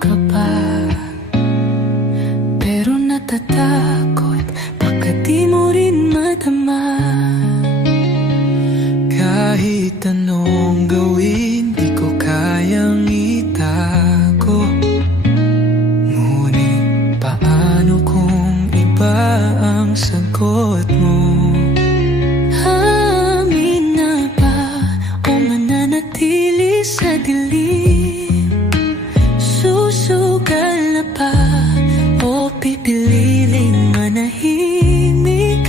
ka pa, pero natatakot baka di mo rin madama. Kahit anong gawin, di ko kayang itago. Ngunit paano kung iba ang sagot mo? Amin na ba o mananatili sa dilim? Susugal na ba o pipililing manahimik?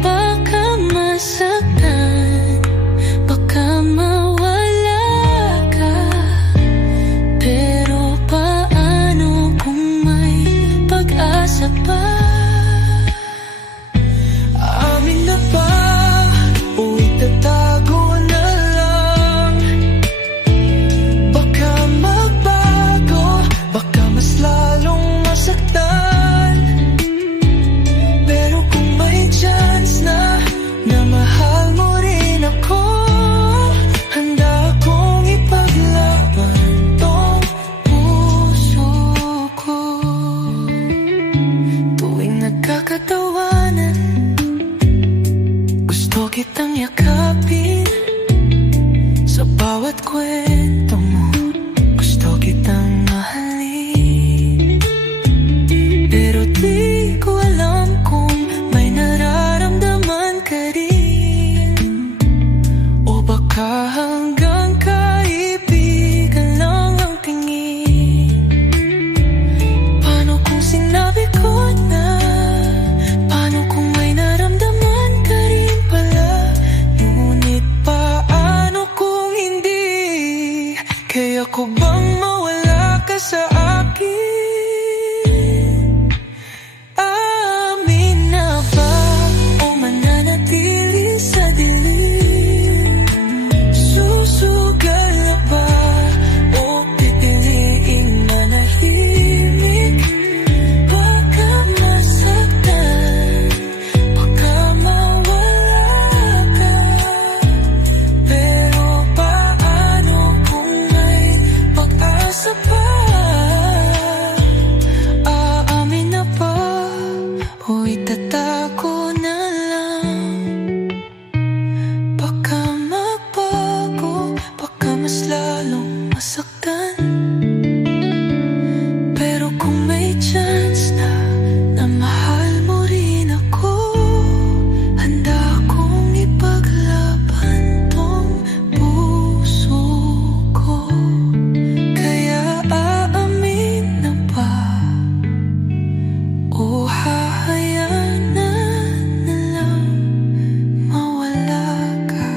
Baka masaktan, baka mawala ka, pero paano kung may pag-asa pa? Amin na ba o itatago na lang? Baka magbago, baka mas lalong masaktan. Pero kung may chance na mahal mo rin ako, handa akong ipaglaban tong puso ko. Tuwing nagkakatawanan, gusto kitang yakapin. Sa bawat kwento mo, gusto kitang mahalin. Pero di ko alam kung may nararamdaman ka rin, o baka hanggang kaibigan lang ang tingin. Paano kung sinabi ko na? Paano kung may naramdaman ka rin pala? Ngunit paano kung hindi? Kaya ko bang mawala ka sa akin? Amin na ba o mananatili sa dilim? Susugal na ba o pipiliing manahimik? Baka masaktan, baka mawala ka, pero paano kung may pag-asa pa? Aamin na ba o itatago na lang? Baka magbago, baka mas lalong masaktan. Pero kung may chance na mahal mo rin ako, handa akong ipaglaban tong puso ko. Kaya aamin na ba o hahayaan na lang mawala ka?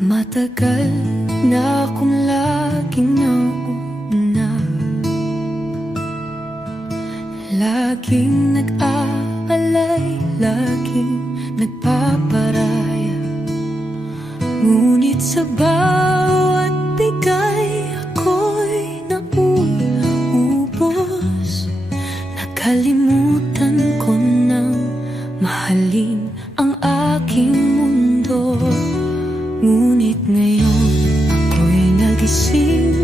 Matagal na akong laging nauna, laging nag-aalay, laging nagpaparaya. Ngunit sa bawat bigay ako'y nauubos. Nakalimutan ko nang mahalin ang aking mundo. Ngunit ngayon ako'y nagising,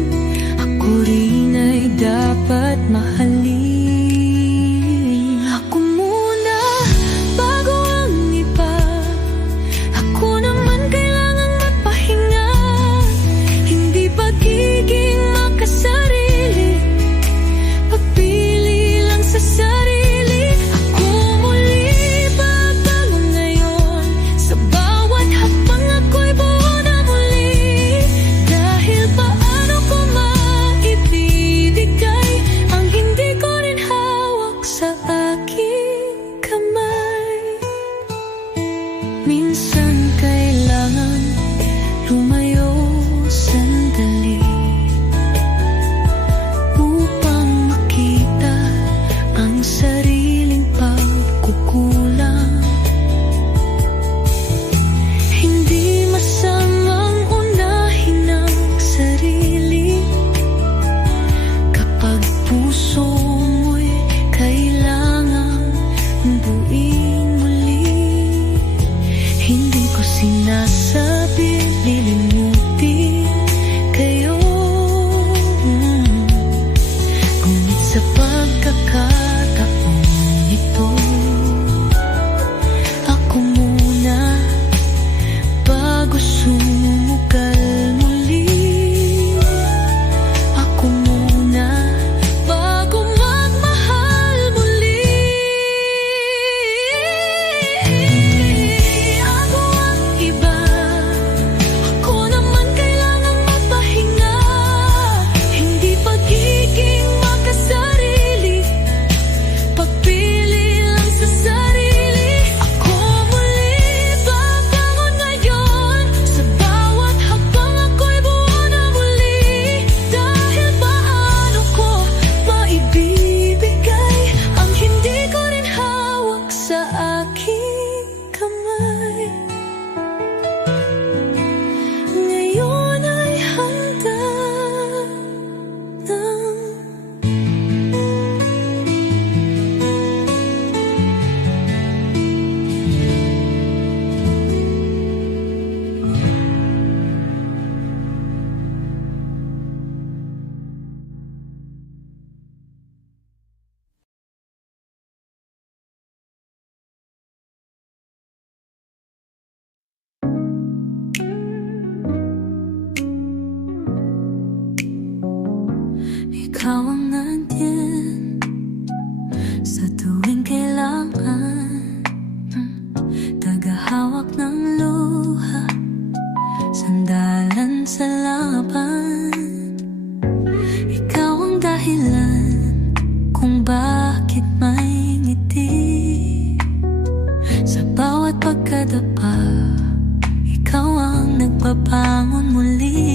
ako rin ay dapat mahalin. Ako muna bago ang iba, ako naman kailangan magpahinga. Hindi pagiging makasarili, pagpili lang sa sarili. Ako muli babangon ngayon, sa bawat hakbang ako'y buo na muli. Dahil paano ko maibibigay ang hindi ko rin hawak sa aking kamay? Minsan kailangan Hindi ko sinasabi lilimutin kayo, ngunit sa pagkakataon ito, ako muna bago sumugal muli. Ako muna bago magmahal muli. Ako ang iba, ako naman kailangang mapahinga. Hindi pagiging makasarili, pagpili lang sa sarili. Ako muli babangon ngayon, sa bawat hakbang ako'y buo na muli. Dahil paano ko maibibigay ang hindi ko rin hawak sa aking kamay. Ngayon ay handa na. Ikaw ang nandiyan sa tuwing kailangan, tagahawak ng luha, sandalan sa laban. Ikaw ang dahilan kung bakit may ngiti sa bawat pagkadapa. Ikaw ang nagbabangon muli.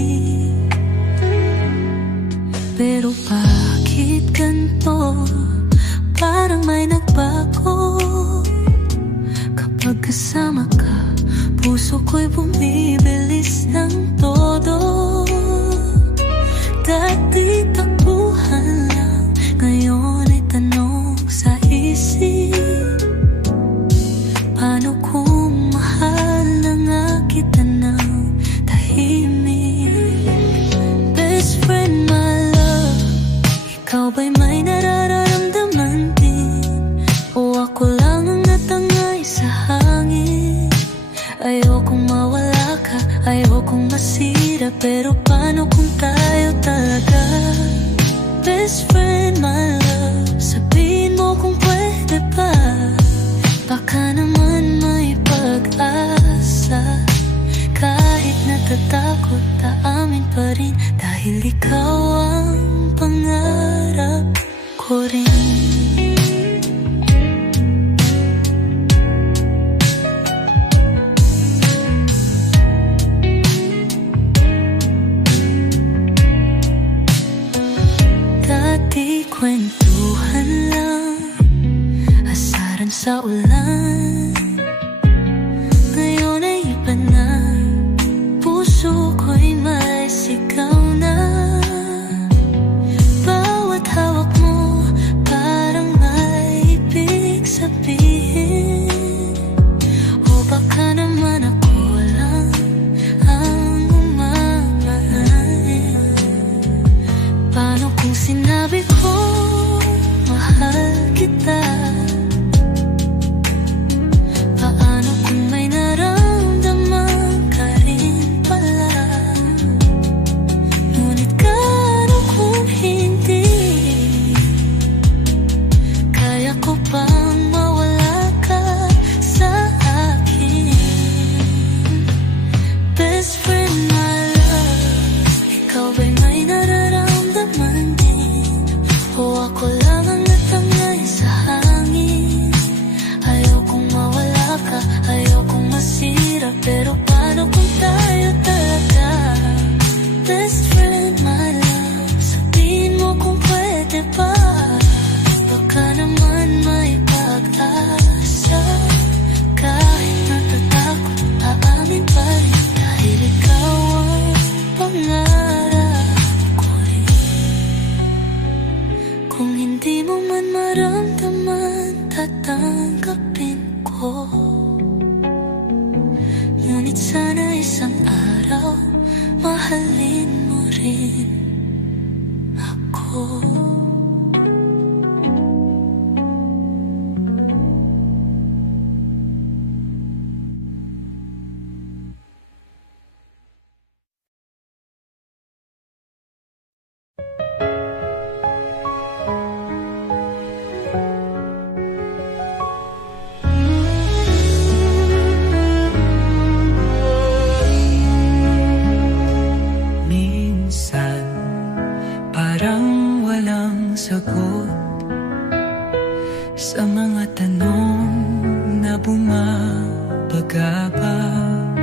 Pero bakit ganito? Parang may nagbago. Kapag kasama ka, puso ko'y bumibilis ng todo. Dati takbuhan lang, ngayon ay tanong sa isip. Paano kung mahal na nga kita ng tahimik? Best friend, my love, ikaw ba'y may nararamdaman din? O ako lang ang natangay sa hangin? Ayokong mawala ka, ayokong masira, pero paano kung tayo talaga? Best friend, my love, sabihin mo kung pwede ba? Baka naman may pag-asa. Kahit natatakot, aamin pa rin, dahil ikaw ang pangarap ko rin. Dati kwentuhan lang, asaran sa ulan. Ngayon ay iba na, puso ko'y may sigaw na. Bawat hawak mo, Ngunit sana isang araw mahalin mo rin ako. Minsan parang walang sagot sa mga tanong na bumabagabag.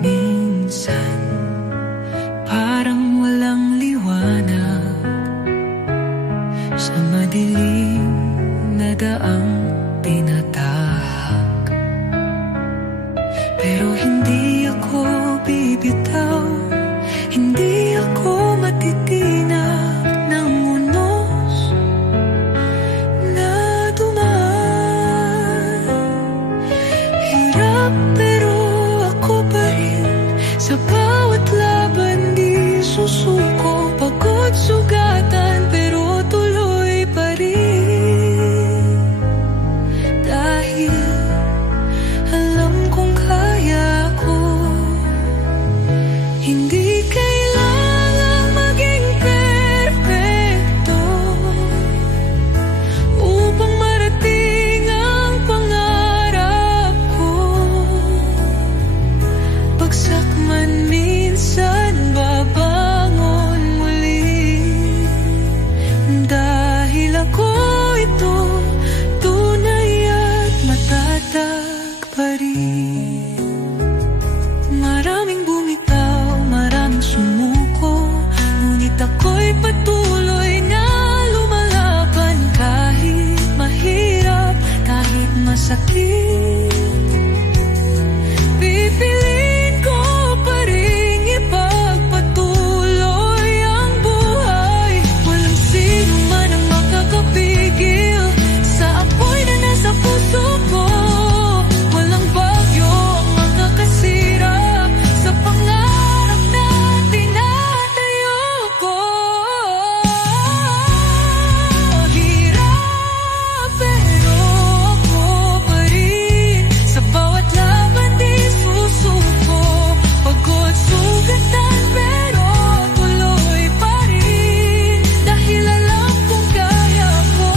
Minsan parang walang liwanag sa madilim na daang tinatahak. Pero hindi ako bibitaw, hindi ako matitinag ng unos na dumaan. Hirap pero ako pa rin, sa bawat laban di susuko. Pagod sugatan pero tuloy pa rin, dahil alam kong kaya ko. Hindi kailangang maging perfecto upang marating ang pangarap ko. Bagsak man minsan, babangon muli, dahil ako ito, tunay at matatag pa rin. Maraming bumitaw, maraming sumuko, ngunit ako'y patuloy na lumalaban. Kahit mahirap, kahit masakit, pipiliin ko pa rin ipagpatuloy ang buhay. Walang sino man ang makakapigil sa apoy na nasa puso ko. Walang bagyo ang makakasira sa pangarap na tinatayo ko. Hirap pero ako pa rin, sa bawat laban di susuko. Pagod sugatan pero tuloy pa rin, dahil alam kong kaya ko.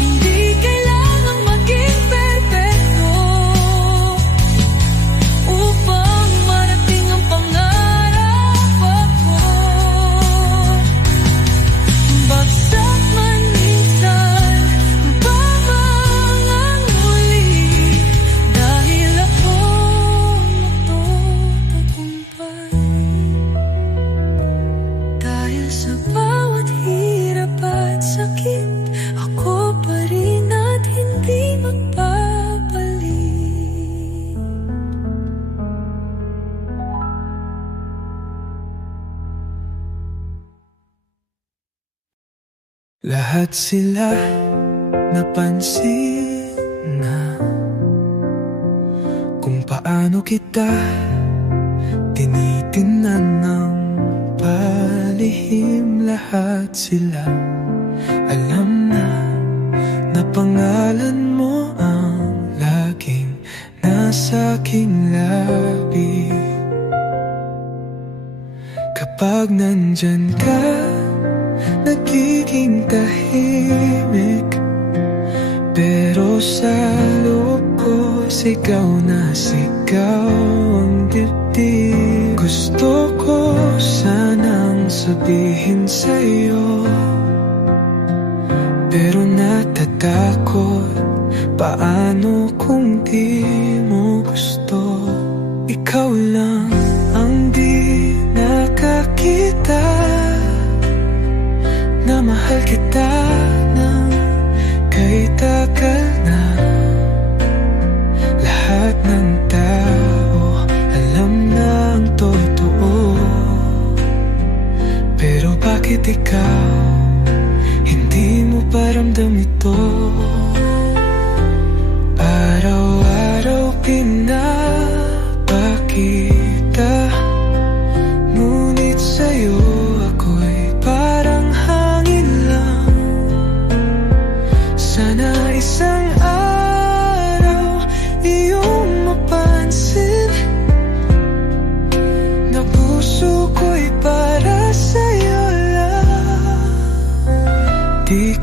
Hindi kailangang maging perfecto upang marating ang pangarap ako. Bagsak man minsan, babangon muli, dahil ako magtatagumpay. Dahil sa bawat hirap at sakit, ako pa rin at hindi magpapalit. Lahat sila napansin na kung paano kita tinitingnan ng palihim. Lahat sila alam na pangalan mo ang laging nasa aking labi. Kapag nandyan ka, nagiging tahimik, pero sa loob ko sigaw na sigaw ang dibdib. Gusto ko sanang sabihin sa'yo, pero natatakot. Paano kung di mo gusto? Ikaw lang ang di nakakita na mahal kita ng kay tagal na. Lahat ng tao alam na ang totoo, pero bakit ikaw hindi mo paramdam ito? Araw-araw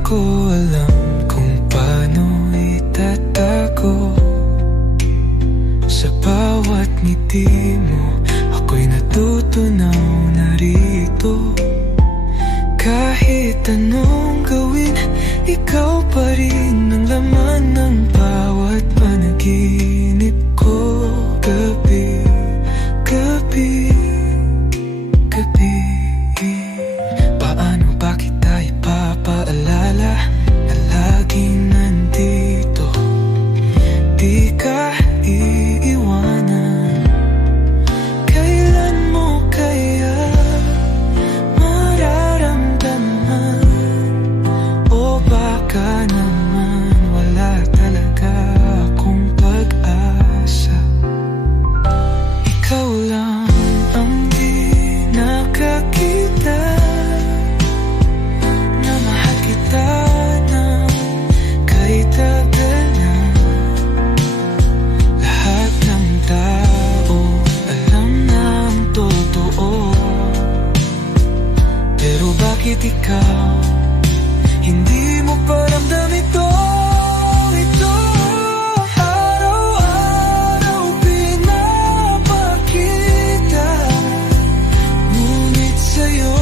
ko alam kung paano itatago. Sa bawat ngiti mo, ako'y natutunaw na rito. Kahit anong gawin, ikaw pa rin ang laman ng bawat panaginip ko. Gabi, gabi, gabi. Paano ba kita ipapaalala na laging nandito? Di ka iiwanan. Kailan mo kaya mararamdaman? O baka naman wala talaga akong pag-asa. Ikaw lang ang di nakakita na mahal kita ng kay tagal na. Lahat ng tao alam na ang totoo, pero bakit ikaw hindi mo pa ramdam ito? Ito araw-araw pinapakita, ngunit sa'yo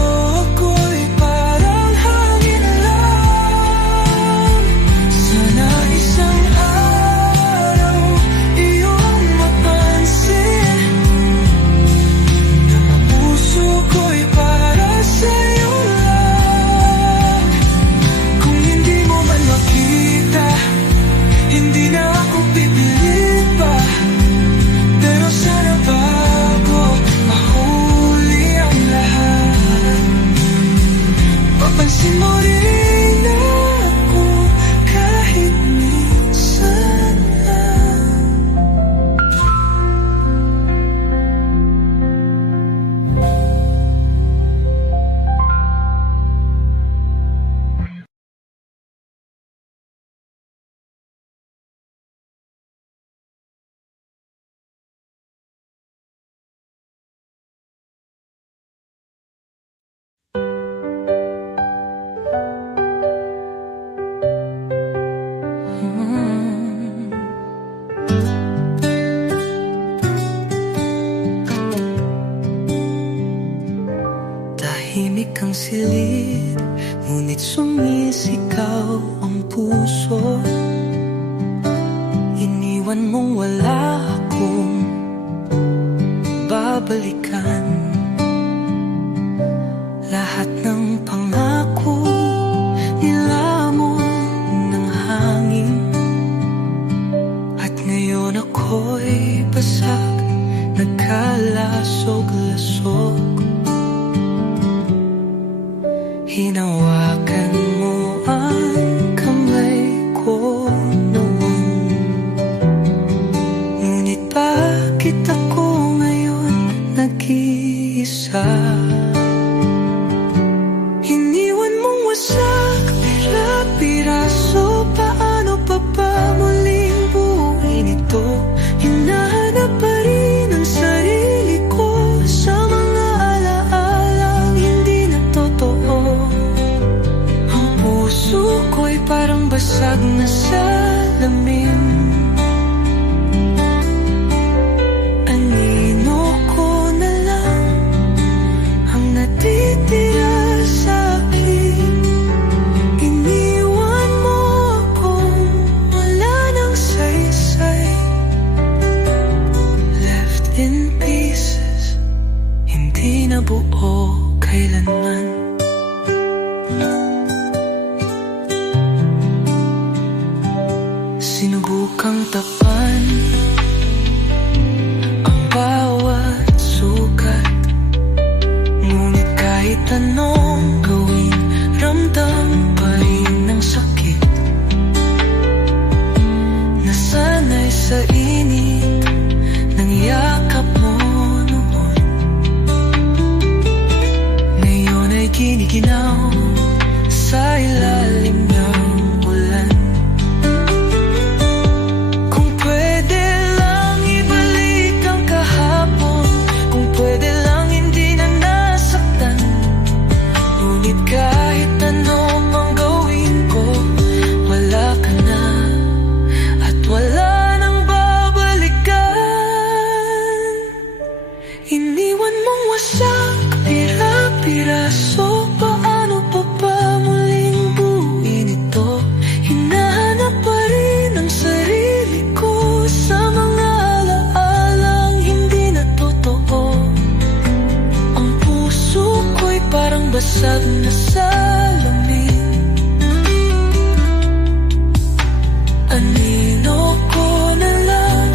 ako'y parang hangin lang. Sana isang araw iyong mapansin na ang puso ko'y para sa'yo lang. Kung hindi mo man makita, hindi na ako pipilit pa. Pero sana bago mahuli ang lahat, papansin mo rin ako kahit minsan lang. Tahimik ang silid, ngunit sumisigaw ang puso. Iniwan mong wala akong babalikan. Lahat ng pangako nilamon ng hangin, at ngayon ako'y basag, nagkalasog-lasog. Hinawakan mo ang kamay ko noon, ngunit bakit ako ngayon nag-iisa? Iniwan mong wasak, pira-piraso. Paano pa ba muling buuin ito? Hinahanap pa rin ang sarili ko sa mga alaalang hindi na totoo. piraso, paano pa ba muling buuin ito? Hinahanap pa rin ang sarili ko sa mga alaalang hindi na totoo. Ang puso ko'y parang basag na salamin. Anino ko na lang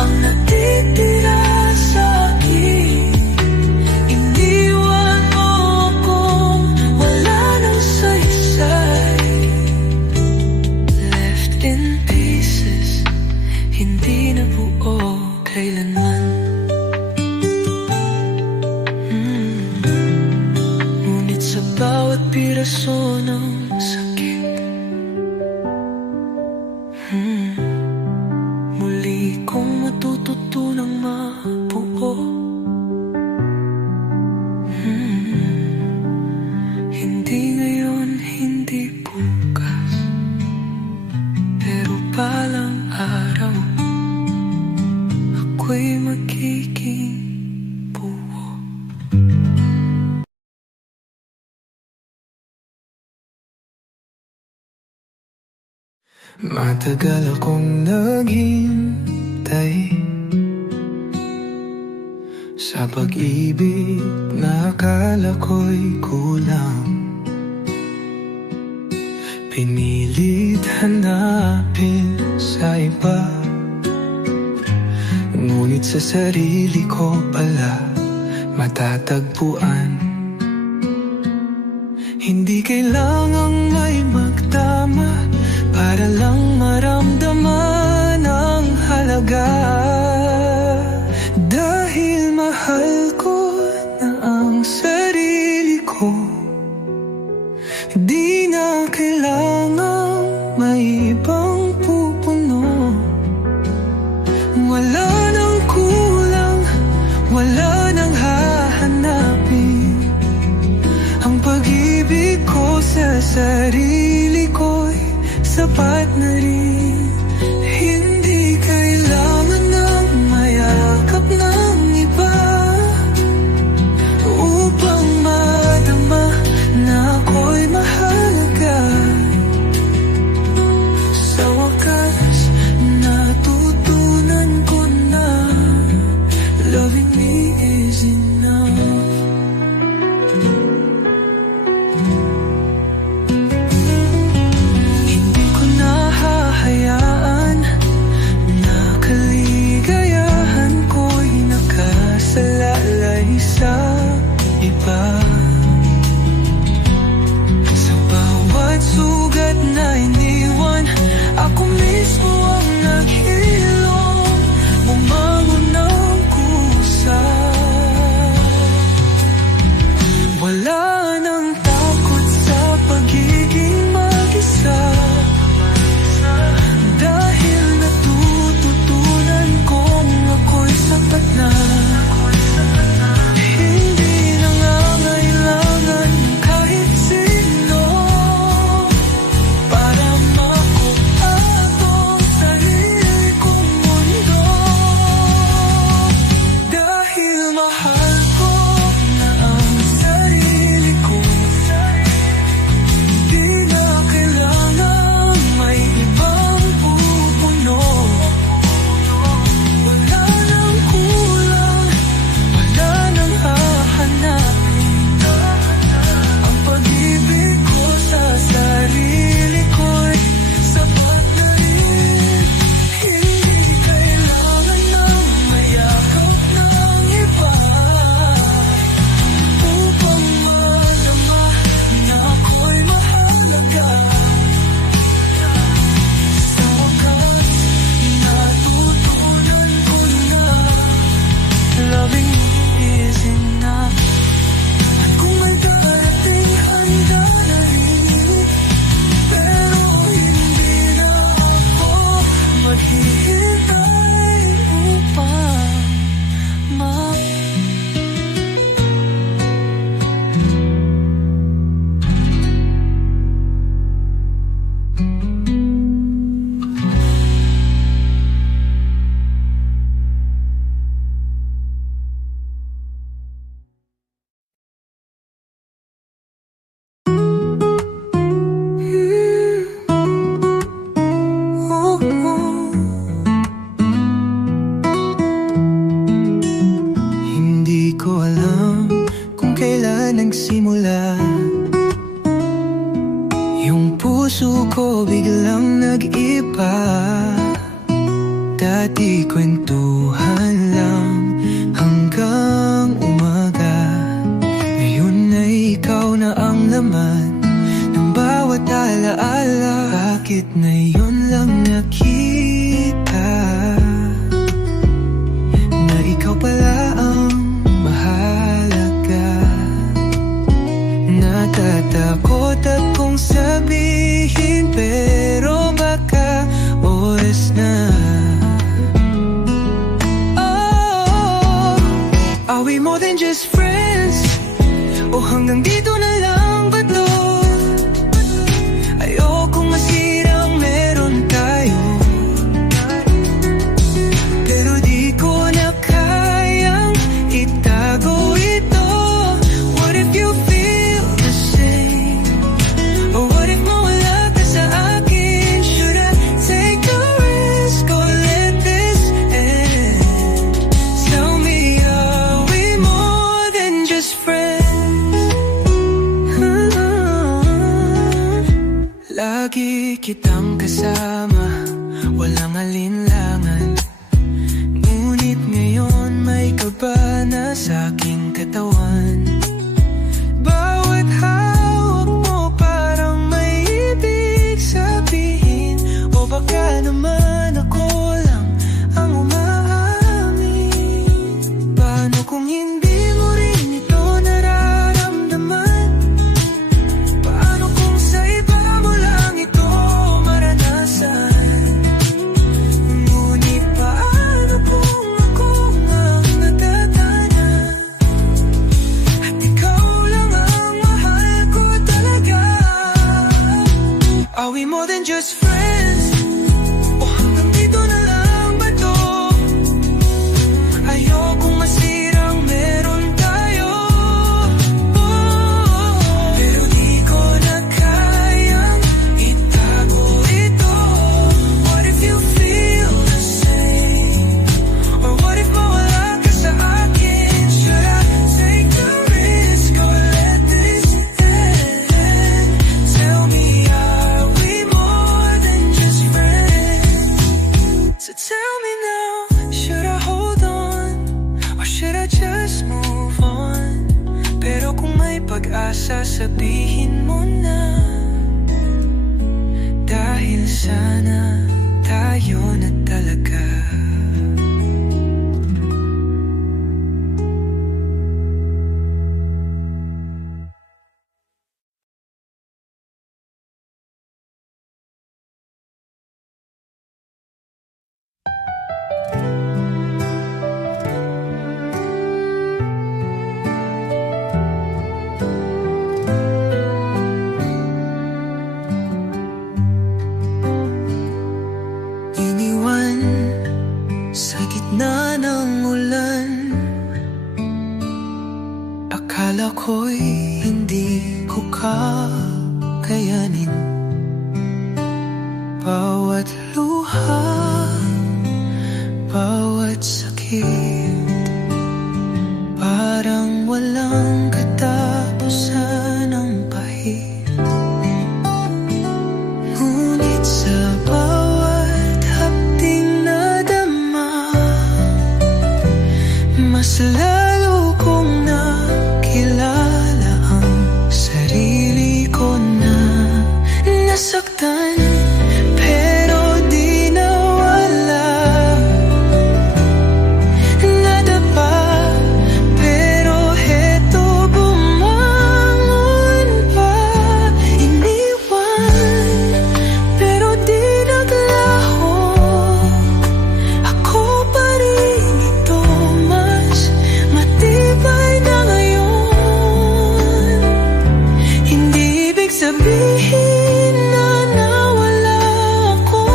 ang natitira sa akin. Iniwan mo akong wala nang saysay. Left in pieces, hindi na buo kailanman. Ngunit sa bawat piraso ng sakit, muli kong matututunang mabuo. Hindi ngayon, hindi bukas, pero balang araw ako'y magiging buo. Matagal akong naghintay sa pag-ibig na akala ko'y kulang. Pinilit hanapin sa iba, ngunit sa sarili ko pala matatagpuan. Hindi kailangang may magtama para lang maramdaman ang halaga. Dahil mahal ko na ang sarili ko, di na kailangang may ibang pupuno. Wala nang kulang, wala nang hahanapin. Ang pag-ibig ko sa sarili ko'y sapat na rin. Hindi kailangan ng mayakap ng iba upang madama na ako'y mahalaga. Sa wakas, natutunan ko na loving me is enough. ko biglang nag-iba. Dati kwentuhan lang hanggang umaga. Ngayon ay ikaw na ang laman ng bawat alaala. Bakit ngayon lang nakita na ikaw pala ang mahalaga? Natatakot akong sabihin pero baka oras na. Are we more than just friends? O hanggang dito na lang ba to? Ayokong masirang meron tayo, pero di ko na kayang itago ito. What if you feel the same? Or what if mawala ka sa akin? Should I take the risk or let this end? Tell me, are we more than just friends? Lagi kitang kasama, walang alinlangan. Ngunit ngayon may kaba na sa aking katawan. Bawat hawak mo parang may ibig sabihin. O baka naman ako lang ang umaamin. Paano kung hindi mo rin ito nararamdaman? Paano kung sa iba mo lang ito maranasan? Ngunit paano kung ako ang natatana at ikaw lang ang mahal ko talaga? Are we more than just friends? O hanggang dito na lang ba to? Ayokong masirang meron tayo, pero di ko na kayang itago ito. What if you feel the same? Or what if mawala ka sa akin? Should I take the risk or let this end? Tell me, are we more than just friends? So tell me now, should I hold on or should I just move on? Pero kung may pag-asa, sabihin mo na. Dahil sana tayo na talaga. Iniwan sa gitna ng ulan. Akala ko'y hindi ko kakayanin. Bawat luha, bawat sakit, parang walang katapusan ang pahit. Ngunit sa bawat hapding nadama, mas lalo kong nakilala ang sarili ko na nasaktan, pero di nawala. Nadapa, pero heto bumangon pa. Iniwan, pero di naglaho. Ako pa rin ito, mas matibay na ngayon. Hindi ibig sabihin na nawala ako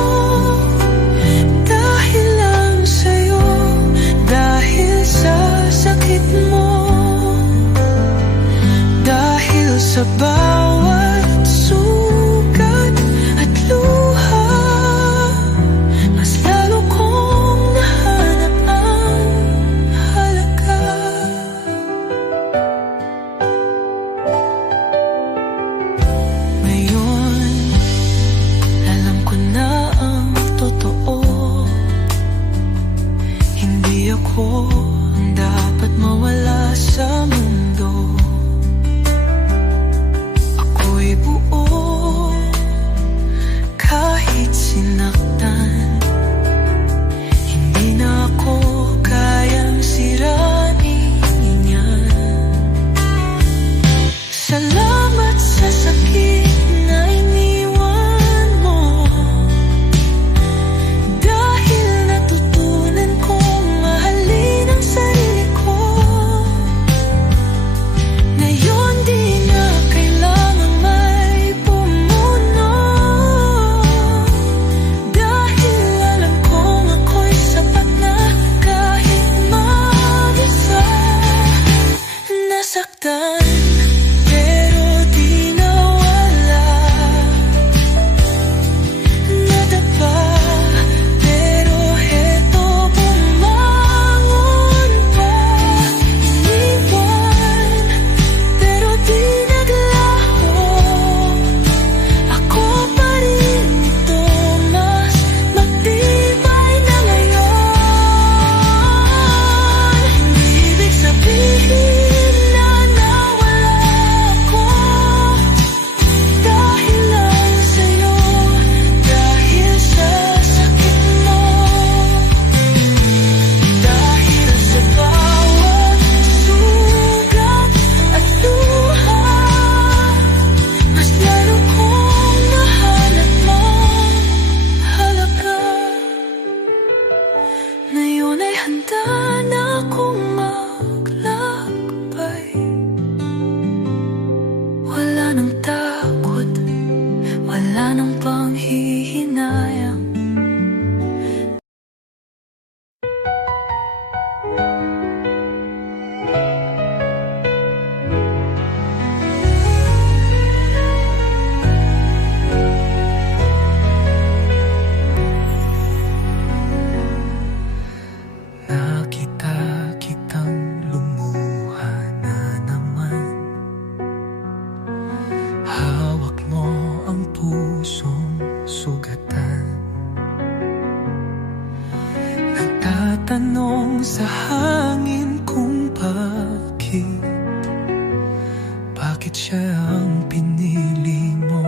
dahil lang sa'yo, dahil sa sakit mo, dahil sa bawat sugat at luha. Mas lalo kong nahanap ang halaga. Ngayon ako ang dapat mawala sa mundo. Ako'y buo kahit sinaktan. Hindi na ako kayang sirain yan. Salamat sa sakit na iniwan mo, dahil natutunan kong mahalin ang sarili ko. Ngayon di na kailangang may pumuno, dahil alam kong ako'y sapat na kahit mag-isa. Nasaktan pero di nawala, nadapa pero heto bumangon pa. Iniwan pero di naglaho, ako pa rin ito, mas matibay na ngayon. Hindi ibig sabihin na nawala ako, dahil lang sa'yo, dahil sa sakit mo, dahil sa bawat sugat at luha, mas lalo kong mahal at mahalaga. Ngayon ay handa na akong maglakbay. Wala nang takot, wala nang panghihinayang. Nakita kitang lumuha na naman. Hawak mo ang pusong sugatan. Nagtatanong sa hangin kung bakit siya ang pinili mo.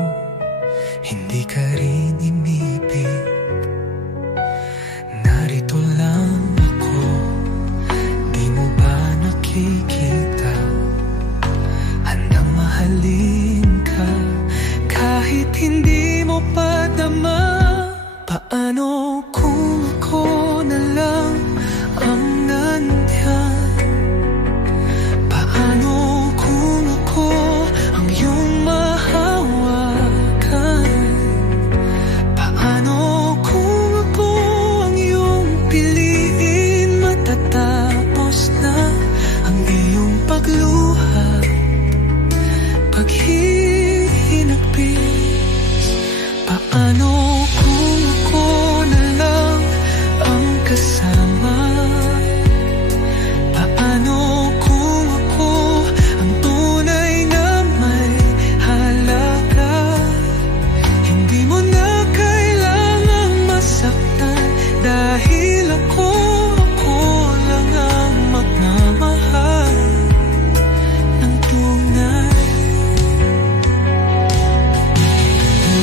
Hindi ka rin inibig. Narito lang ako, di mo ba nakikita? Handang mahalin ka kahit hindi mo pa dama. Paano kung ako na lang ang nandyan? Paano kung ako ang iyong mahawakan? Paano kung ako ang iyong piliin? Matatapos na ang iyong pagluha, paghihinagpis. Paano kung ako na lang ang kasama? Paano kung ako ang tunay na may halaga? Hindi mo na kailangang masaktan, dahil ako lang ang magmamahal ng tunay.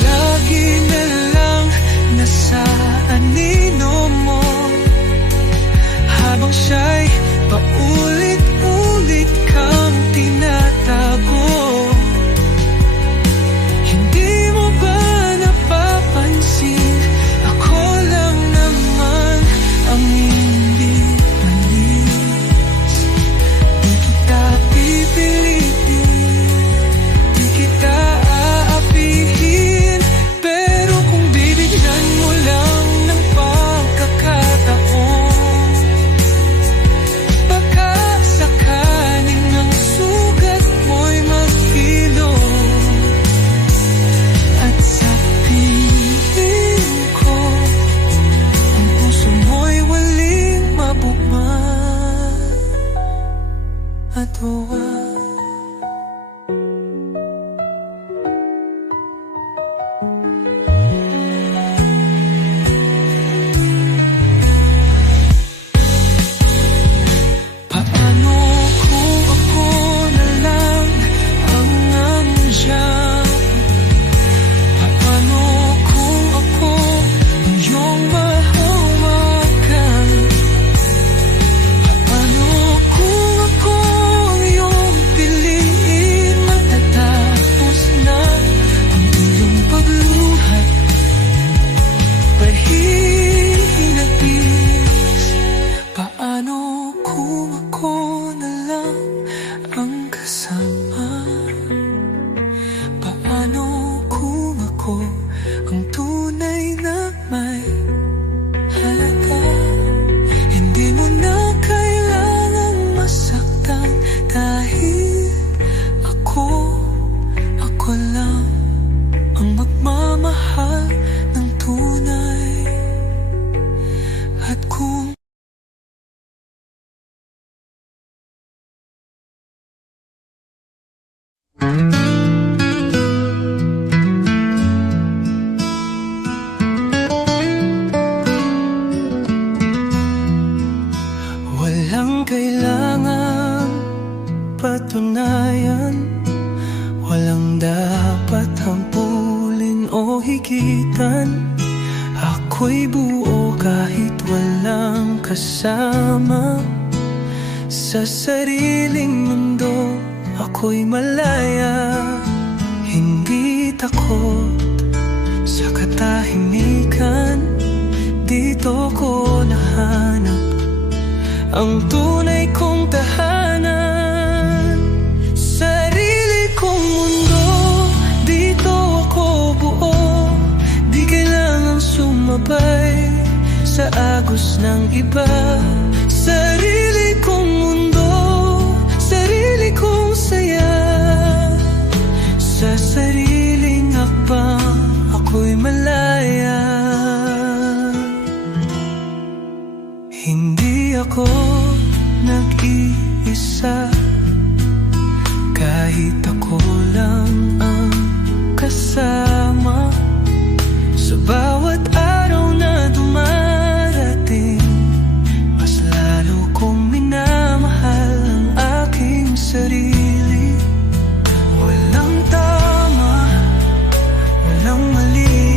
Lagi na lang nasa anino mo, habang siya'y paulit-ulit kang tinatago. Hindi mo ba napapansin, ako lang naman ang hindi manis? Di kita pipilitin, di kita aapihin, pero kung bibigyan mo lang ng pagkakataon, baka sakaling ang sugat mo'y maghilom. At sa piling ko, ang puso mo'y waling mabukman at huwag. walang kailangan patunayan, walang dapat hampulin o higitan. Ako'y buo kahit walang kasama. Sa sariling mundo ako'y malaya, hindi takot sa katahimikan. Dito ko nahanap ang tunay kong tahanan. Sarili kong mundo, dito ako buo. Di kailangang sumabay sa agos ng iba. Sarili kong mundo, sarili kong saya. Sa sariling hakbang ako'y malaya. Hindi ako nag-iisa, kahit ako lang ang kasama. Sa bawat araw na dumarating, mas lalo kong minamahal ang aking sarili. Walang tama, walang mali,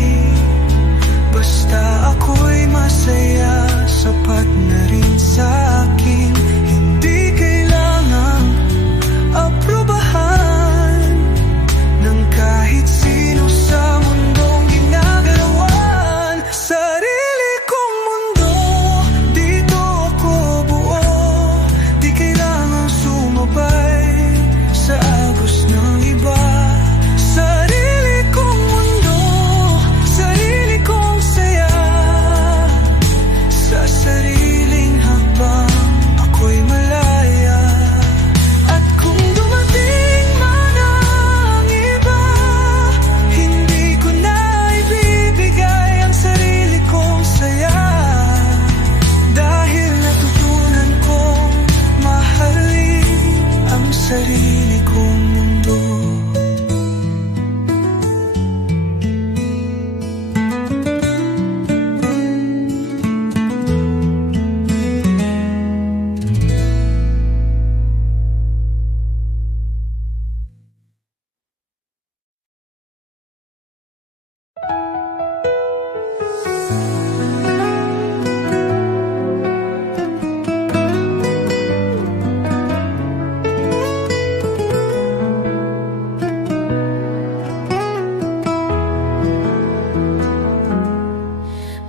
basta ako'y masaya, sapat na rin sa akin. Hindi kailangang aprobahan ng kahit sino sa mundong ginagalawan. Sarili kong mundo, dito ako buo. Di kailangang sumabay sa agos ng iba. Sarili kong mundo, sarili kong saya. Sa sariling hakbang ako'y malaya. At kung dumating man ang iba, hindi ko na ibibigay ang sarili kong saya. Dahil natutunan kong mahalin ang sarili kong mundo.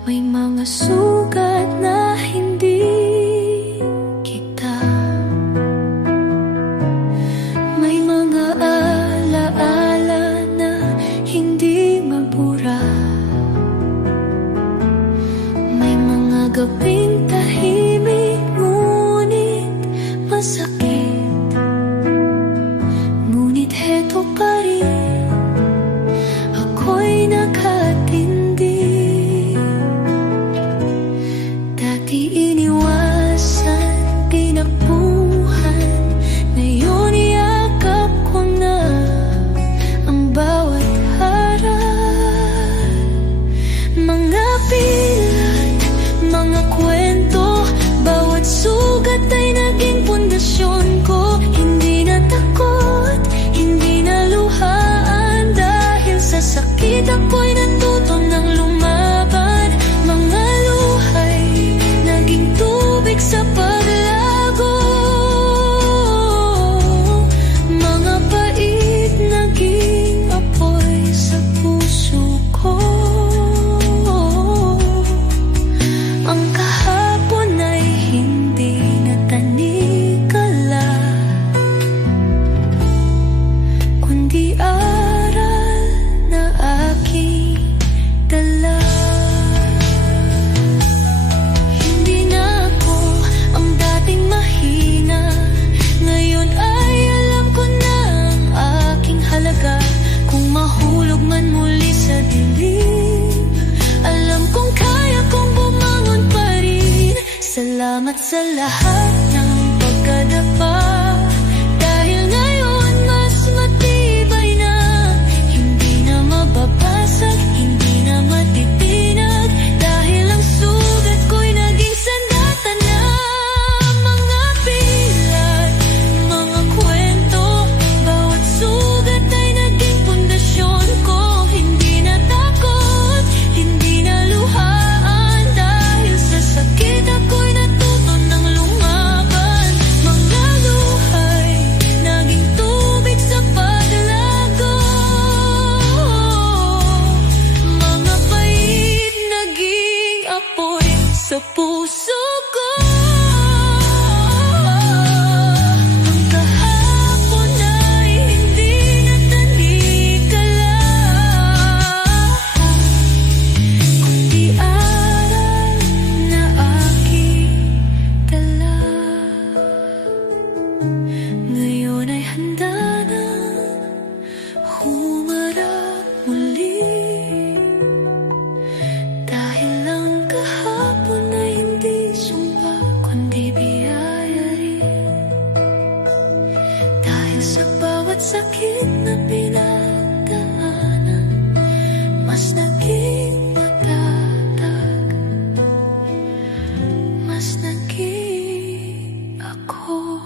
May mga sugat na hindi kita, may mga alaala na hindi mabura, may mga gabing tahimik ngunit masakit. Ngunit heto pa rin, ako'y nakatindi. Dati iniwasan, tinakbuhan, ngayon iyakap ko na ang bawat harap. Mga pilat, mga kwento, bawat sugat ay naging pundasyon ko. Hindi na takot, hindi na luhaan, dahil sa sakit ako'y natuto ng lumaban. Mga luhay naging tubig sa paglago, mga pait naging apoy sa puso ko. Ang kahapon ay hindi na tanikala, kundi aral na aking dala. Hindi na ako ang dating mahina, ngayon ay alam ko na ang aking halaga. Kung mahulog man muli sa dilim, alam kong kaya kong bumangon pa rin. Salamat sa lahat ng pagkadapa, dahil ngayon mas matibay na. Hindi na mababasag, hindi na matitinag, dahil ang sugat ko'y naging sandata na. Mga Ngayon ay handa na humarap muli. Dahil ang kahapon ay hindi sumpa kundi biyaya rin. Dahil sa bawat sakit na pinagdaanan, mas naging matatag, mas naging ako.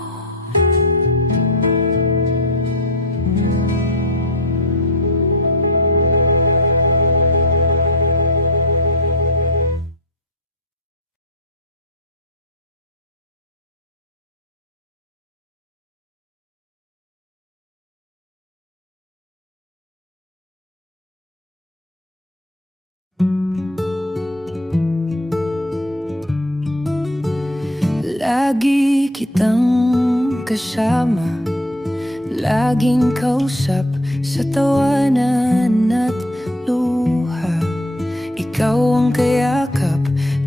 Lagi kitang kasama, laging kausap sa tawanan at luha. Ikaw ang kayakap,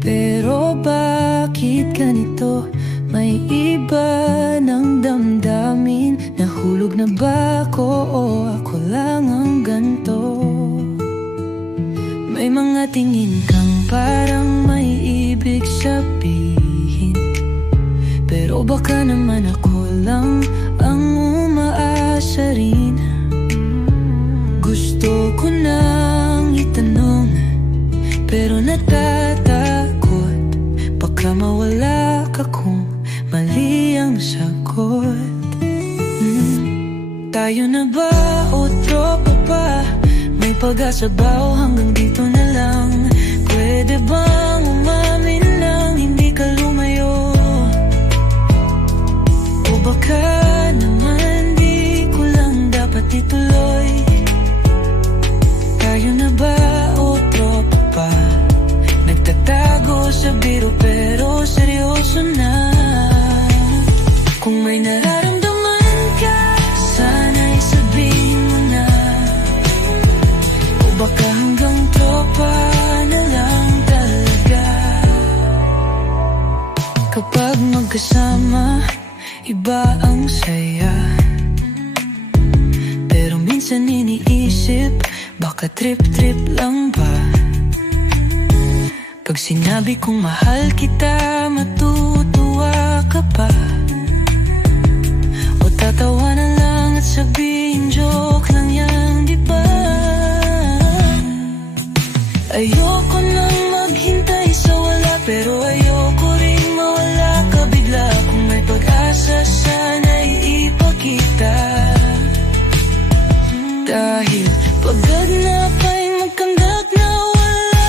pero bakit ganito? May iba ng damdamin. Nahulog na ba ako o ako lang ang ganto? May mga tingin kang parang may ibig sabihin, pero baka naman ako lang ang umaasa rin. Gusto ko nang itanong, pero natatakot baka mawala ka kung mali ang sagot. Tayo na ba o tropa pa? May pag-asa ba o hanggang dito na lang? Pwede bang umamin lang hindi ka lumayo? O baka naman di ko lang dapat ituloy? Tayo na ba o tropa pa? Nagtatago sa biro pero seryoso na. Kung may nararamdaman ka, sana'y sabihin mo na. O baka hanggang tropa na lang talaga. Kapag magkasama, iba ang saya, pero minsan iniisip, baka trip-trip lang ba? Pag sinabi kong mahal kita, matutuwa ka pa? O tatawa na lang at sabihin joke lang yan, di ba? Ayoko nang maghintay sa wala, pero ayoko rin mawala ka bigla. Kung may pag-asa, sana'y ipakita. Dahil pagod na pa'y magkandak na wala.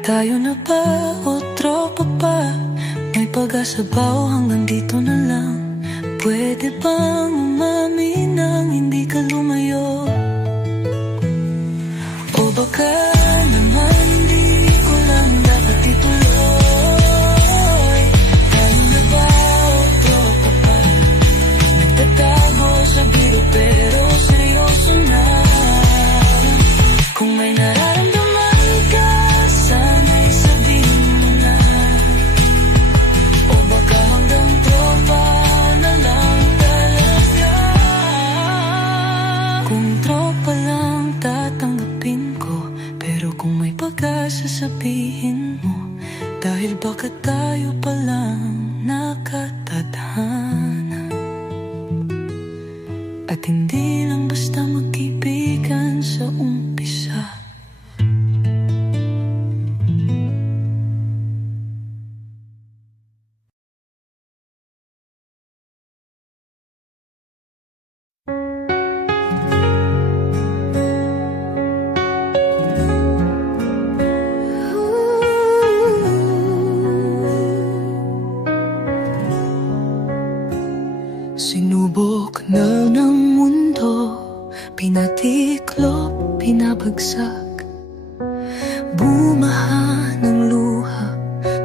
Tayo na ba o tropa pa? May pag-asa ba o hanggang dito na lang? Pwede bang umamin nang hindi ka lumayo? O baka naman di ko lang dapat ituloy? Tayo na ba o tropa pa? Nagtatago sa biro pero seryoso na. Kung may nararamdaman ka, sana'y sabihin mo na. O baka hanggang tropa na lang talaga. Kung tropa lang tatanggapin ko, pero kung may pag-asa sabihin mo. Dahil baka tayo palang nakatadhana, at hindi lang basta magkaibigan sa umpisa. Sinubok na ng mundo, pinatiklop, pinabagsak, bumaha ng luha,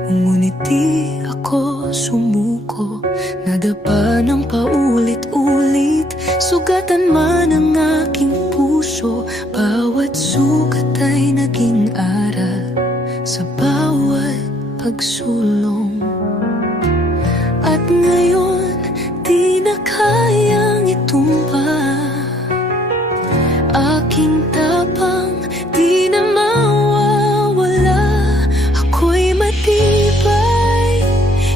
ngunit di ako sumuko. Nadapa ng paulit-ulit, sugatan man ang aking puso. Bawat sugat ay naging pagsulong. At ngayon, di na kayang itumpa. Aking tapang, di na mawawala. Ako'y matibay,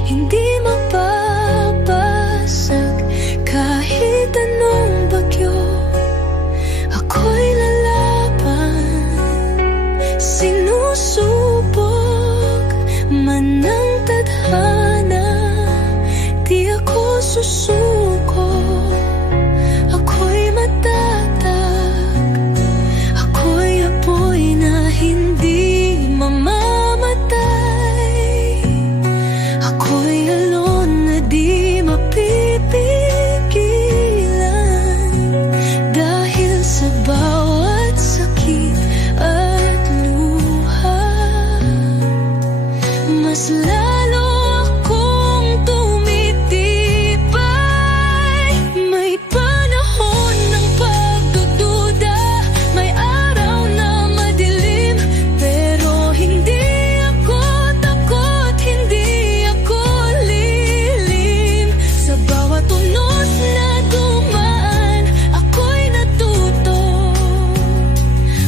hindi mapapasag. Kahit anong bagyo, ako'y lalaban. Sinusubok man ng tadhana, di ako susuko. Ako'y matatag, ako'y apoy na hindi mamamatay. Ako'y alon na di mapipigilan. Dahil sa bawat sakit at luha, mas lalo akong tumitibay. May panahon ng pagdududa, may araw na madilim, pero hindi ako takot, hindi ako lilim. Sa bawat unos na dumaan, ako'y natuto.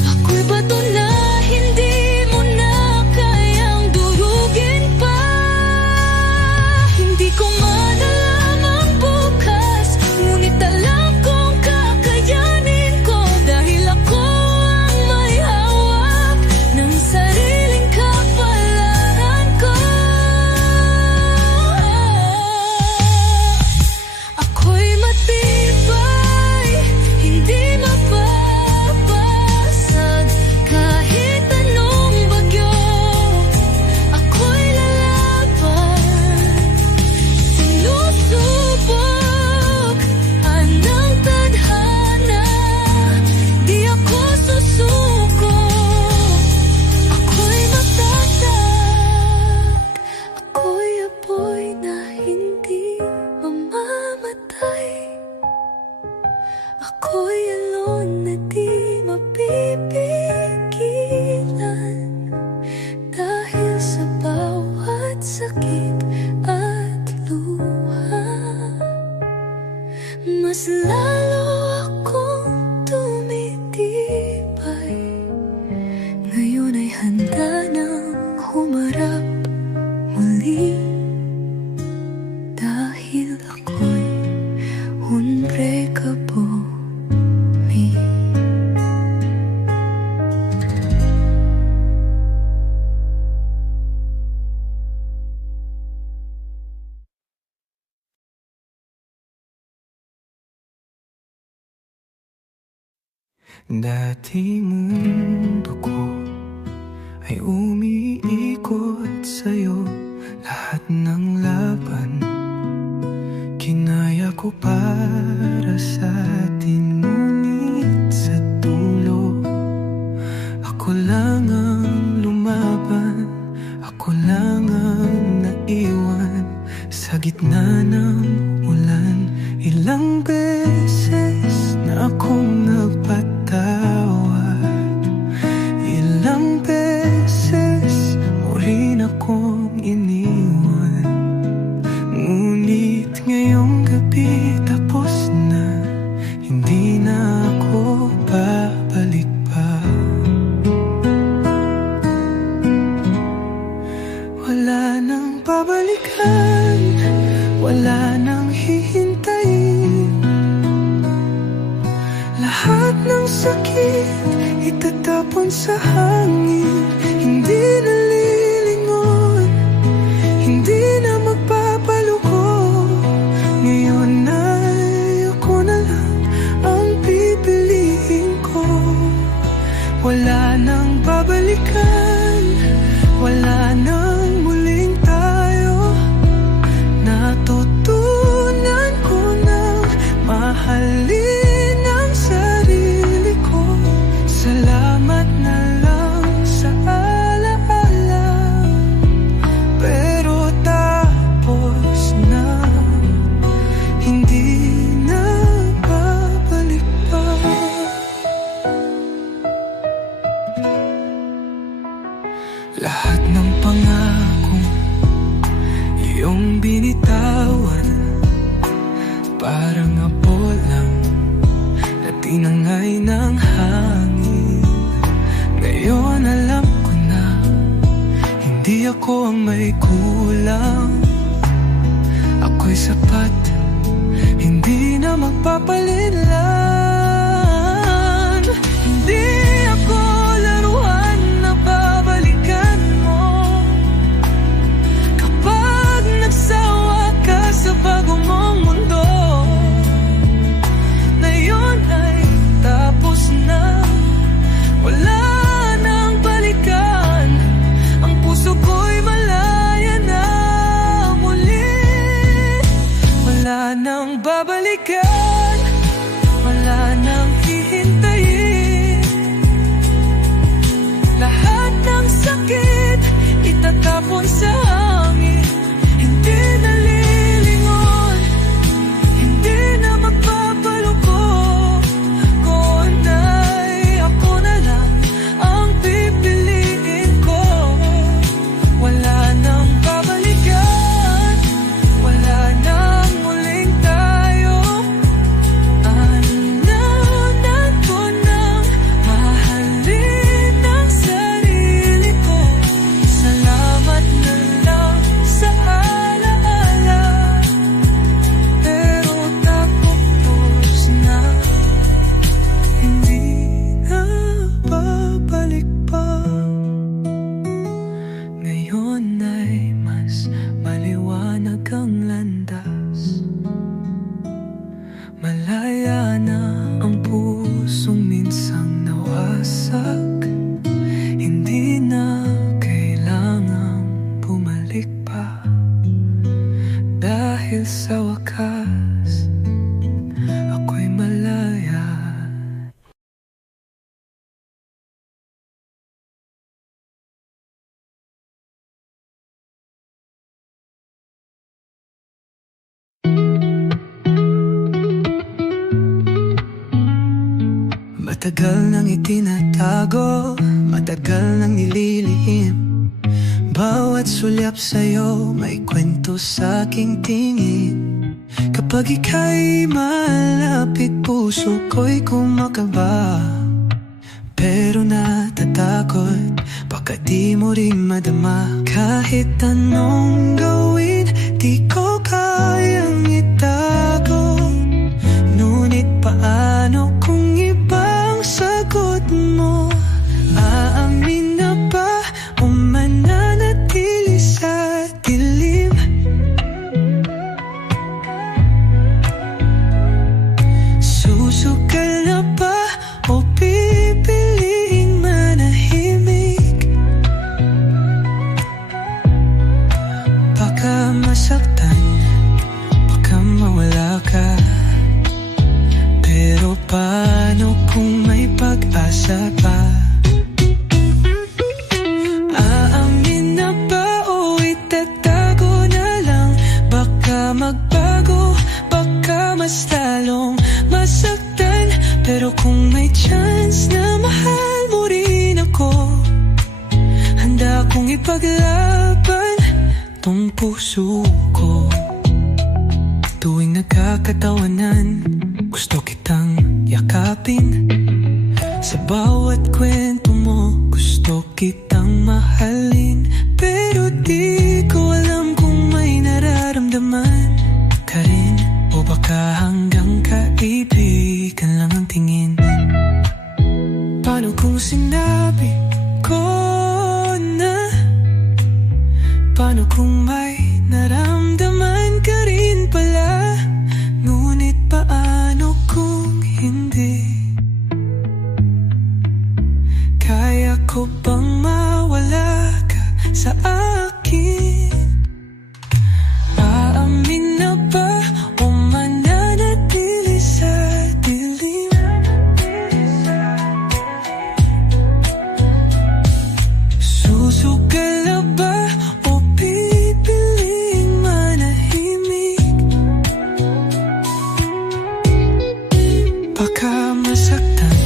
Ako'y bato na hindi mo na kayang durugin pa. Hindi ko manalam ang bukas, ngunit alam kong kakayanin ko. Dahil ako ang may hawak ng sariling kapalaran ko. Ako'y matibay, hindi mapapasag. Kahit anong bagyo, ako'y lalaban. Sinusubok anang tadhana, di ako susuko. Ako'y matatag, ako'y apoy na hindi mamamatay. Ako'y alon na di mapipigilan. Dahil sa bawat sakit at luha, mas lalo akong tumitibay. Ngayon ay handa nang humarap muli. Dahil ako'y unbreakable me. Dati mundo ko ay umiikot sa'yo. Lahat ng laban kinaya ko para sa atin, ngunit sa dulo ako lang ang lumaban. Ako lang ang naiwan sa gitna ng ulan. Ilang beses na akong nagpatawad, ilang beses mo rin akong iniwan. Ngunit ngayong gabi tapos na, hindi na ako babalik pa. Wala nang babalikan, wala nang hihintayin. Lahat ng sakit itatapon sa hangin. Hindi na lilingon, hindi na magpapaluko. Ngayon ay ako na lang ang pipiliin ko. Wala nang babalikan, wala nang muling tayo. Natutunan ko na mahalin ang sarili ko. Salamat na lang sa alaala. Pero tapos na, hindi na babalik pa. Lahat ng pangakong iyong binitawan. Parang apolang na tinangay ng hangin. Ngayon alam ko na hindi ako ang may kulang. Ako'y sapat, hindi na magpapalinlan. Hindi ako laruan na babalikan mo kapag nagsawa ka sa bago mong mundo. Na yun ay tapos na, wala nang balikan. Ang puso ko'y malaya na muli. Wala nang babalikan, wala nang hihintayin. Lahat ng sakit itatapon sa hangin. Hindi na lilingon, hindi na magpapalukok. Kung ay ako na lang ang pipiliin ko. Wala nang babalikan, wala nang muling tayo. Anaanan ko nang mahalin ang sarili ko. Salamat na lang sa alaala, pero tapos na, hindi na babalik pa. Ngayon ay mas maliwanag ang landas. Malaya na ang pusong minsang nawasak. Hindi na kailangang bumalik pa. Dahil sa wakas, ako'y malaya. Matagal nang itinatago, matagal nang nililihim. Bawat sulyap sa'yo may kwento sa aking tingin. Kapag ika'y malapit, puso ko'y kumakaba. Pero natatakot, baka di mo rin madama. Kahit anong gawin, di ko kayang itago. Ngunit paano kung ibang sagot mo? Aamin na ba o mananatili sa dilim? Susugal na ba o pipiliing manahimik? Baka masaktan, baka mawala ka. Pero paano kung may pag-asa pa? Aamin na ba o itatago na lang? Baka magbago, baka mas lalong masaktan. Pero kung may chance na mahal mo rin ako, handa kong ipaglaban tong puso ko. Tuwing nagkakatawanan, gusto kitang yakapin. Sa bawat kwento mo, gusto kitang mahalin. Pero di ko alam kung may nararamdaman ka rin, o baka hanggang kaibigan lang ang tingin. Paano kung sinabi ko na? Paano kung may naramdaman ka rin pala? Ngunit paano kung hindi? Kaya ko bang mawala ka sa akin? Aamin na ba o mananatili sa dilim? Susugal na ba o pipiling manahimik? Baka masaktan,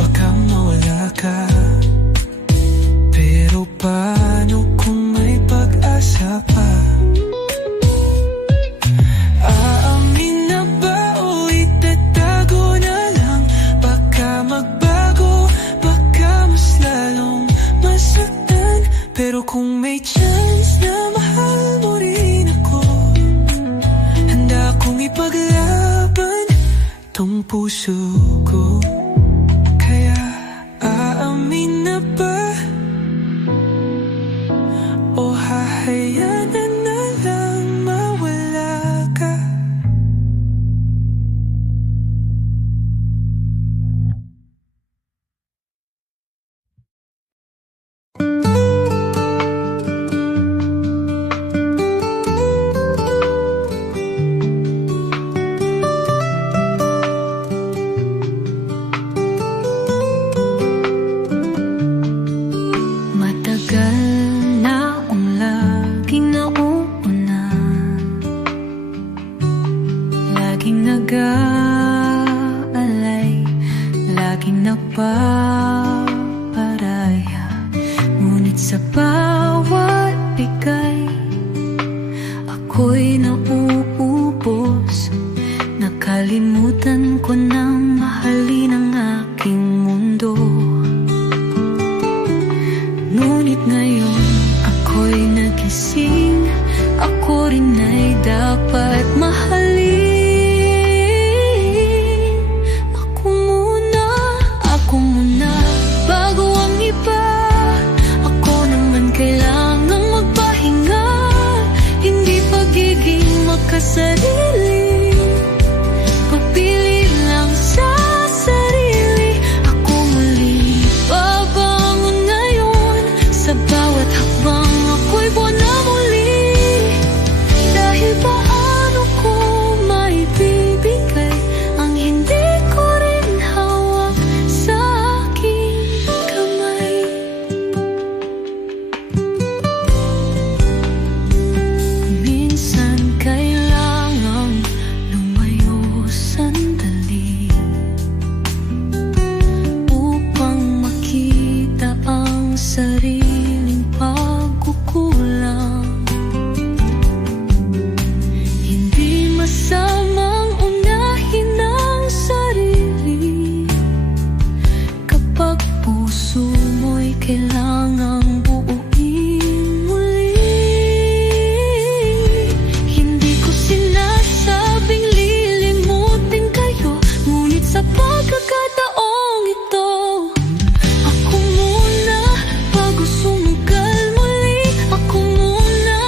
baka mawala ka. Pero paano Kung may chance na mahal mo rin ako, handa kong ipaglaban tong puso ko. Kaya aamin na ba o hahayaan na lang mawala ka? Ngunit sa bawat bigay, ako'y nauubos. Nakalimutan ko nang mahalin ang aking mundo. Ngunit ngayon ako'y nagising, ako rin ay dapat mahalin. Ako muna bago ang iba. Ako naman kailangang magpahinga. Hindi pagiging makasarili, pagpili lang sa sarili. Ako muli babangon ngayon. Sa bawat hakbang ako'y buwan na muli. Dahil paano ko maibibigay ang hindi ko rin hawak sa aking kamay. Minsan kailangang lumayo sandali upang makita ang sariling pagkukulang. Hindi masamang unahin ang sarili kapag puso mo'y kailangang buuin muli. Hindi ko sinasabing lilimutin kayo, ngunit sa pagkakataong ito, ako muna bago sumugal muli. Ako muna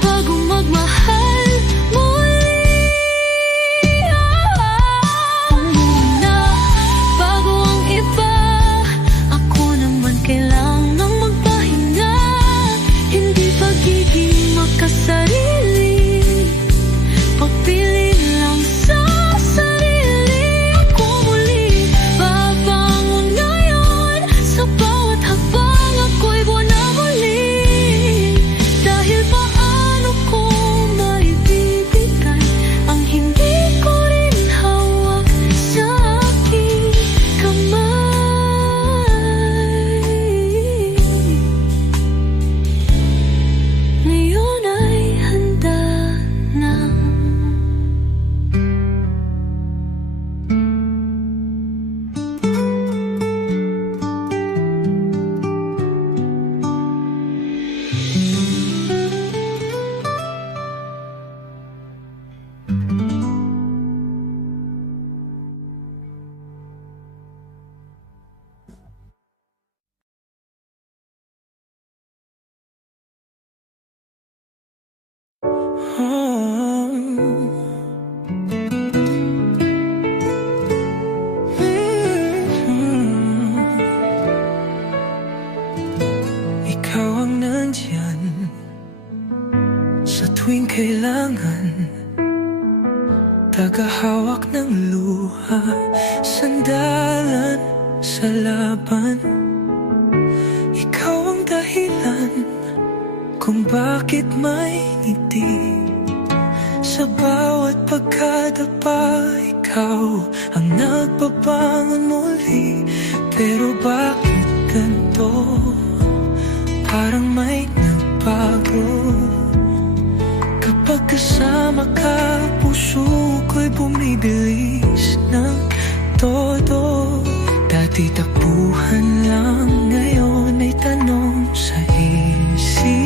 bago magmahal muli. Ako muna bago ang iba. Ako naman kailangang magpahinga. Hindi pagiging makasarili, pagpili lang sa sarili. Ako muli babangon ngayon. Sa bawat hakbang ako'y buwan na muli. Dahil paano ko maibibigay ang hindi ko rin hawak sa aking kamay. Ngayon ay handa na. Ikaw ang nandyan sa tuwing kailangan, tagahawak ng luha, sandalan sa laban. Ikaw ang dahilan kung bakit may ngiti sa bawat pagkadapa. Ikaw ang nagbabangon muli. Pero bakit ganito? Parang may nagbago. Kapag kasama ka, puso ko'y bumibilis ng todo. Dati takbuhan lang, ngayon ay tanong sa isip.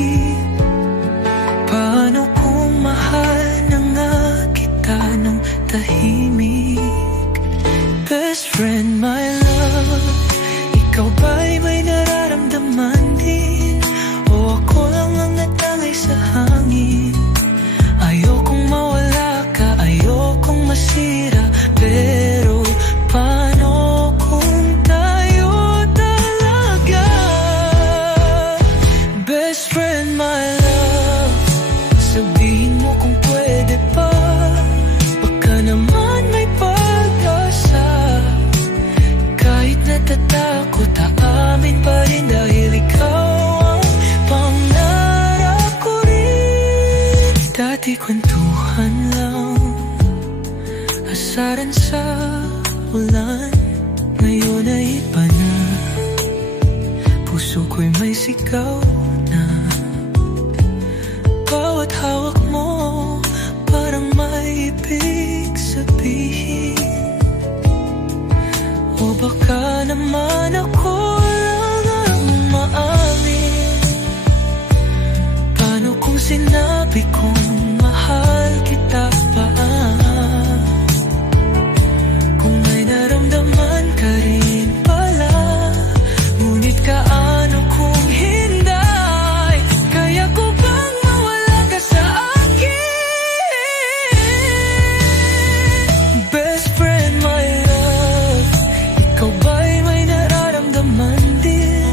ba'y may nararamdaman din? O ako lang ang natangay sa hangin? Ayokong mawala ka, ayokong masira, pero paano kung tayo talaga? Best friend, my love, sabihin mo kung pwede pa. Baka naman may pag-asa. Kahit natatakot, aamin pa rin dahil ikaw ang pangarap ko rin. Dati kwentuhan lang, asaran sa ulan. Ngayon ay iba na, puso ko'y may sigaw na. Bawat hawak mo parang may ibig sabihin. O baka naman ako lang ang umaamin. Paano kung sinabi kong mahal kita pa? Kung may naramdaman ka rin pala, ngunit kaano kung hindi? Kaya ko bang mawala ka sa akin? Best friend, my love, ikaw ba'y may nararamdaman din?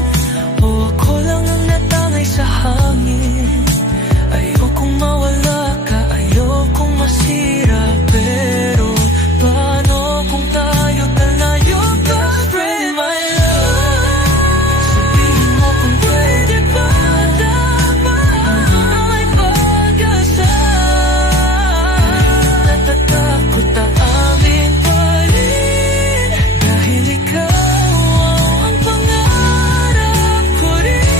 O ako lang ang natangay sa hangin? Ayokong mawala ka, ayokong masira, pero paano kung tayo talayo? Best friend, my love, sabihin mo kung pwede ba? Dapat may pag-asa. Natatakot, aamin pa rin dahil ikaw ang pangarap ko rin.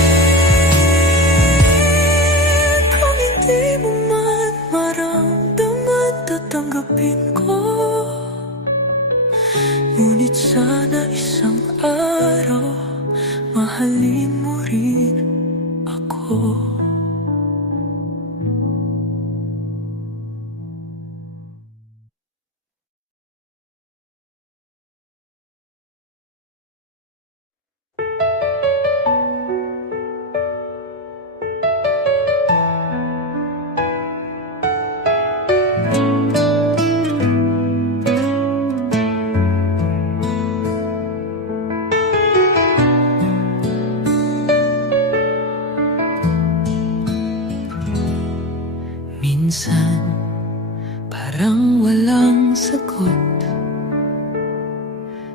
Kung hindi mo man maramdaman, tatanggapin ko. Ngunit sana isang araw mahalin mo rin ako. Minsan, parang walang sagot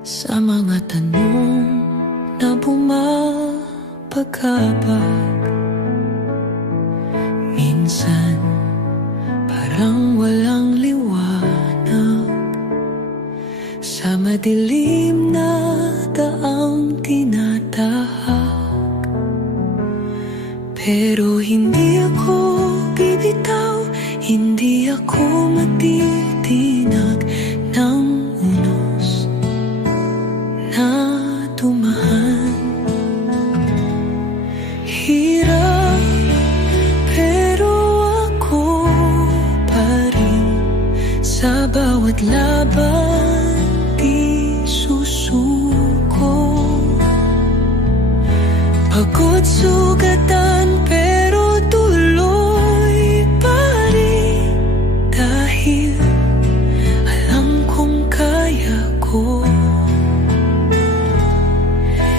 sa mga tanong na bumabagabag. Minsan, parang walang liwanag sa madilim na daang tinatahak. Pero hindi ako bibitaw, hindi ako matitinag ng unos na tumahan. Hirap, pero ako pa rin sa bawat laban di susuko. Pagod sugatan pero tuloy pa rin, dahil alam kong kaya ko.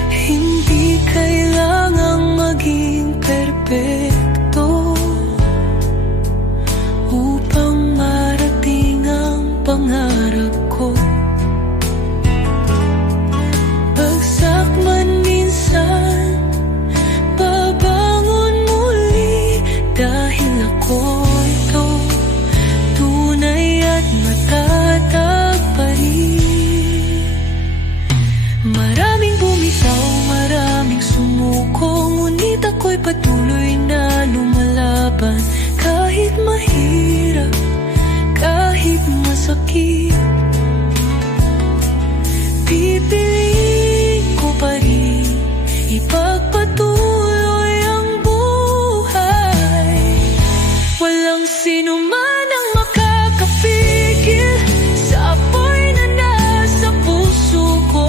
Hindi kailangang maging perpekto upang marating ang pangarap ko. Bagsak man minsan, babangon muli, dahil ako ito tunay at matatag pa rin. Maraming bumitaw, maraming sumuko, ngunit ako'y patuloy na lumalaban. Kahit mahirap, kahit masakit, pipiliin ko pa rin ipagpatuloy ang buhay. Walang sino man ang makakapigil sa apoy na nasa puso ko.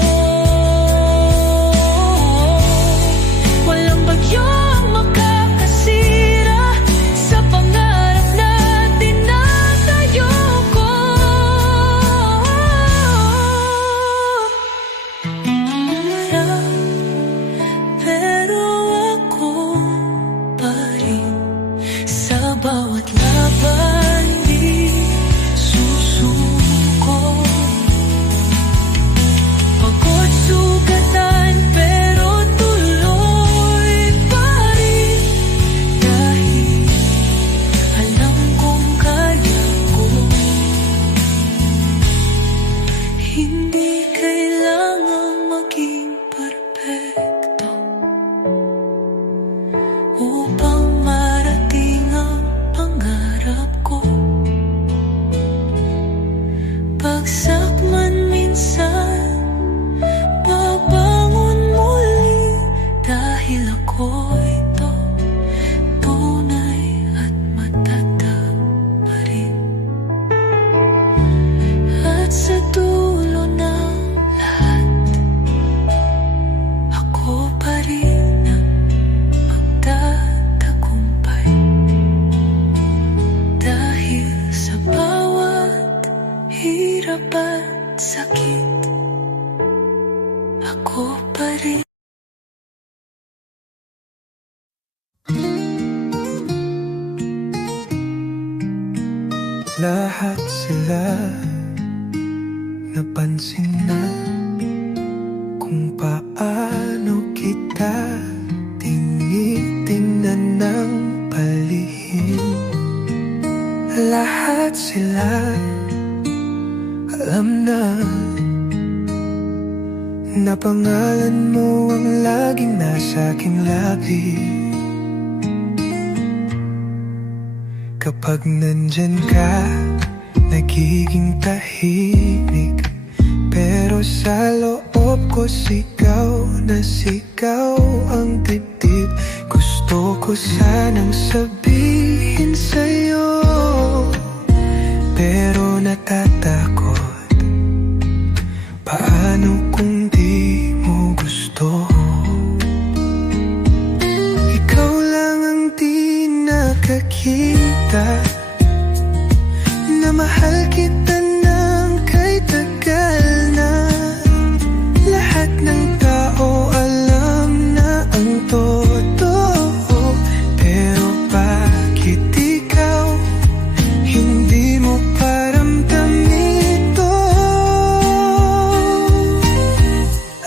Lahat sila napansin na kung paano kita tinitingnan ng palihim. Lahat sila alam na pangalan mo ang laging nasa aking labi. Kapag nandyan ka, nagiging tahimik, pero sa loob ko sigaw na sigaw ang dibdib. Gusto ko sanang sabihin sa'yo, pero natatakot. Paano kung di mo gusto? Ikaw lang ang di nakakita na mahal kita ng kay tagal na. Lahat ng tao alam na ang totoo, pero bakit ikaw hindi mo paramdam ito?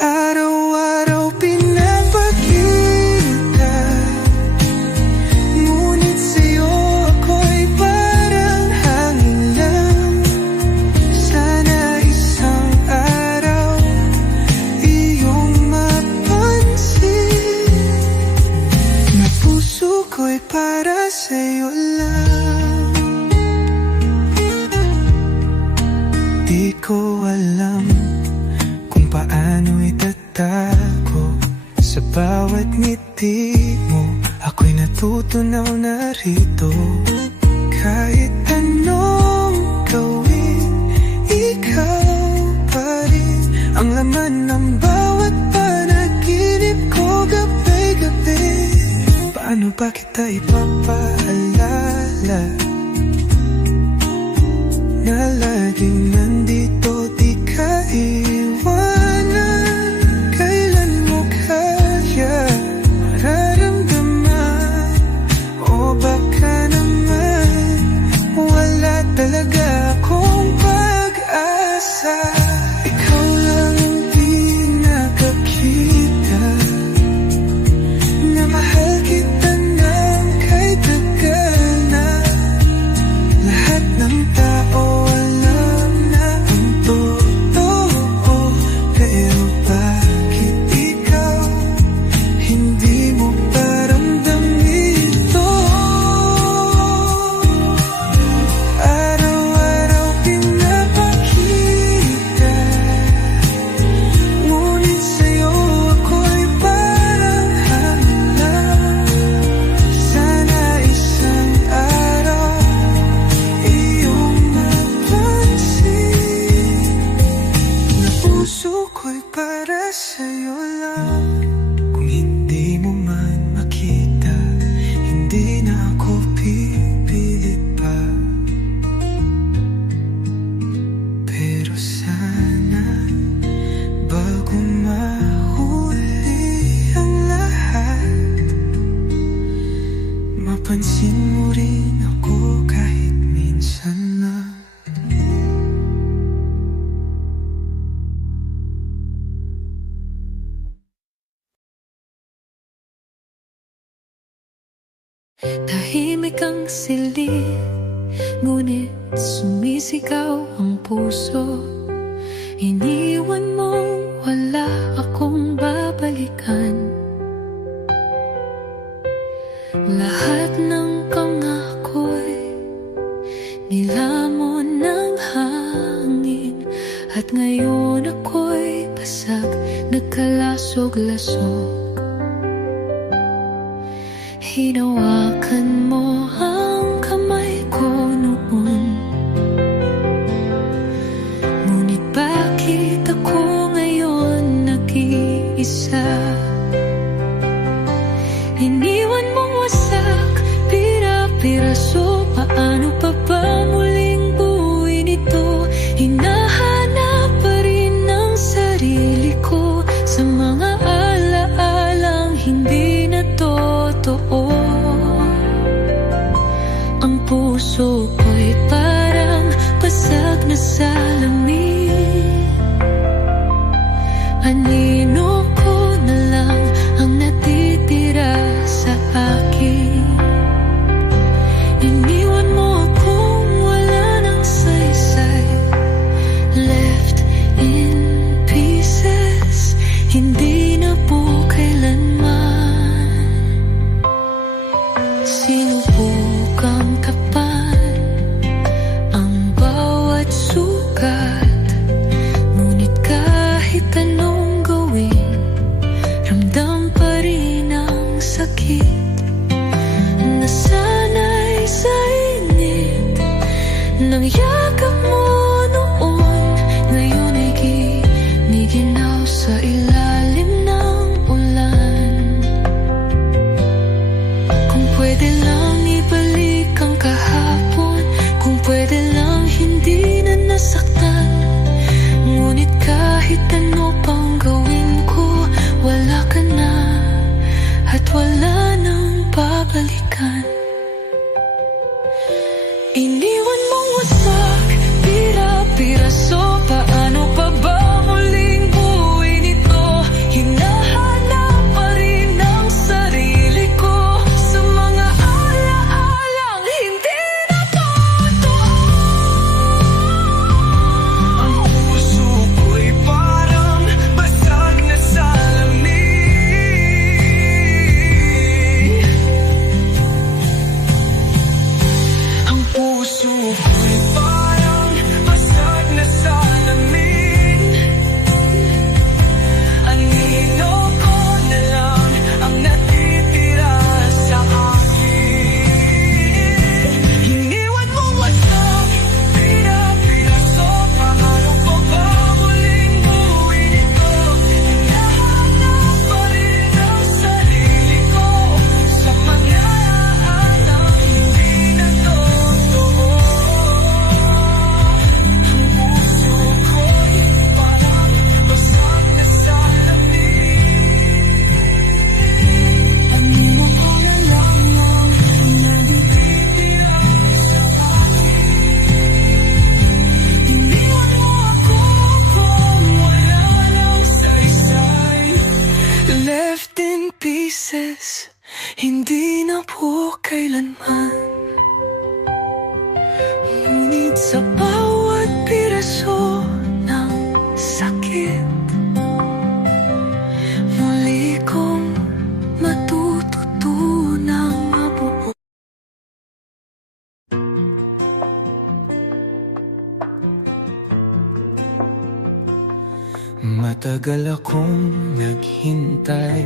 Araw-araw pinapakita, ngunit sa'yo ako'y parang hangin lang. Sana isang araw iyong mapansin na puso ko'y para sa'yo lang. Di ko alam kung paano itatago sa bawat ngiti mo. Ako'y natutunaw na rito. Kahit anong gawin, ikaw pa rin ang laman ng bawat panaginip ko gabi-gabi. Paano ba kita ipapaalala na laging nandito, di ka iwanan? Kailan mo kaya mararamdaman? O baka naman wala talaga akong pag-asa. Ikaw lang ang di nakakita na mahal kita ng kay tagal na. Lahat ng tao alam na ang totoo, pero bakit ikaw hindi mo paramdam ito? Araw-araw pinapakita, ngunit sa'yo ako'y parang hangin lang. Sana isang araw iyong mapansin na puso ko'y para sa'yo lang. Kung hindi mo man makita, hindi na ako pipilit pa. Pero sana bago mahuli ang lahat, mapansin mo rin ako kahit minsan lang. Tahimik ang silid, ngunit sumisigaw ang puso. Iniwan mong wala akong babalikan. Lahat ng pangako'y nilamon ng hangin, at ngayon ako'y basag, nagkalasog-lasog. Hinawakan mo ang kamay ko noon, ngunit bakit ako ngayon nag-iisa? Iniwan mong wasak, pira-piraso. Paano pa ba muling buuin ito? Hinahanap pa rin ang sarili ko sa mga alaalang hindi na totoo. Ang puso ko'y parang sakit. Nasanay sa init ng yakap mo noon. Ngayon ay giniginaw sa ilalim ng ulan. Kung pwede lang ibalik ang kahapon, kung pwede lang hindi na nasaktan. Ngunit kahit ano pang gawin ko, wala ka na at wala nang babalikan. Iniwan mong wasak, pira-piraso. Paano pa ba muling buuin ito? Hinahanap pa rin ang sarili ko sa mga ala-alang hindi na totoo. Ang puso ko'y parang basag na salamin. Ang puso ko'y parang basag na salamin. Anino ko na lang ang natitira sa akin. Iniwan mo wasak, pira-piraso. Paano pa ba muling buuin ito? Hinahanap pa rin ang sarili ko sa mga alang hindi na totoo. Ang puso ko'y parang basag na salamin. Anino ko na lang ang natitira sa akin. Iniwan mo ako kung wala nang saysay. Left in pieces, hindi na po kailanman. Ngunit sa bawat piraso ng sakit, muli kong matututunang mabuo. Matagal akong naghintay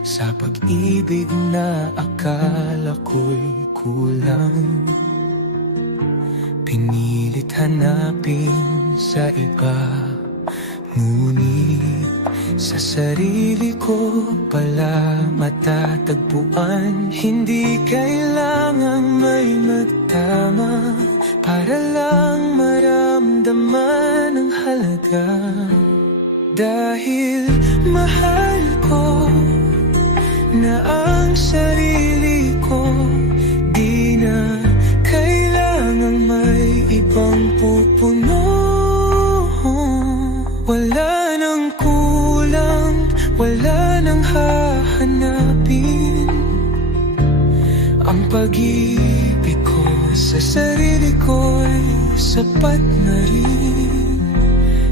sa pag-ibig na akala ko'y kulang. Pinilit hanapin sa iba, ngunit sa sarili ko pala matatagpuan. Hindi kailangang may magtama para lang maramdaman ang halaga. Dahil mahal ko na ang sarili ko, di na kailangang may ibang pupuno. Wala nang kulang, wala nang hahanapin. Ang pag-ibig ko sa sarili ko'y sapat na rin.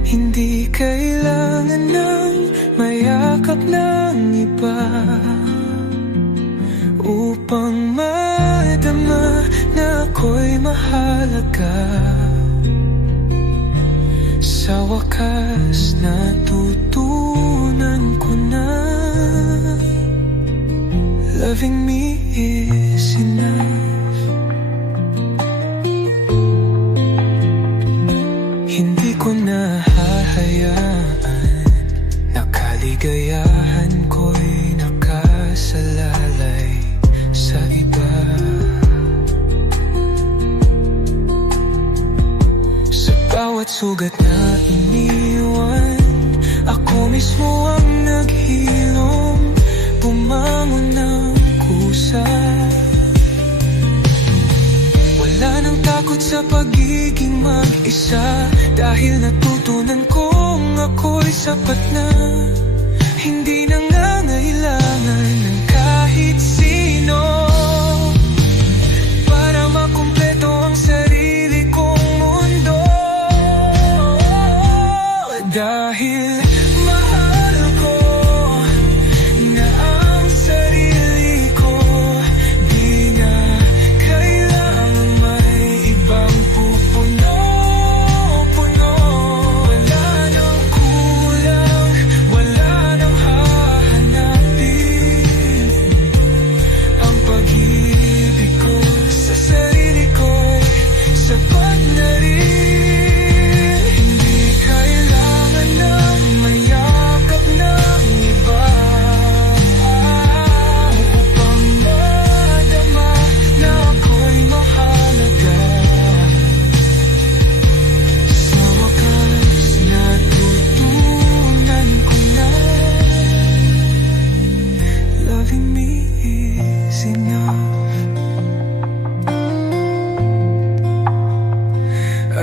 Hindi kailangan ng mayakap ng iba upang madama na ako'y mahalaga. Sa wakas natutunan ko na loving me is enough. Hindi ko na hahayaan na kaligayahan ko'y nakasalalay sa iba. Sa bawat sugat na iniwan, ako mismo ang naghilom, bumangon ng kusa. Wala nang takot sa pagiging mag-isa, dahil natutunan kong ako'y sapat na. Hindi nangangailangan ng kahit sino para makumpleto ang sarili kong mundo. Dahil mahal ko na ang sarili ko, di na kailangang may ibang pupuno. Wala nang kulang, wala nang hahanapin.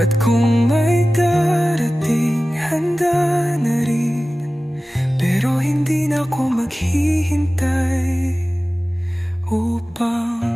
At kung may darating, handa na rin. Pero hindi na ako maghihintay upang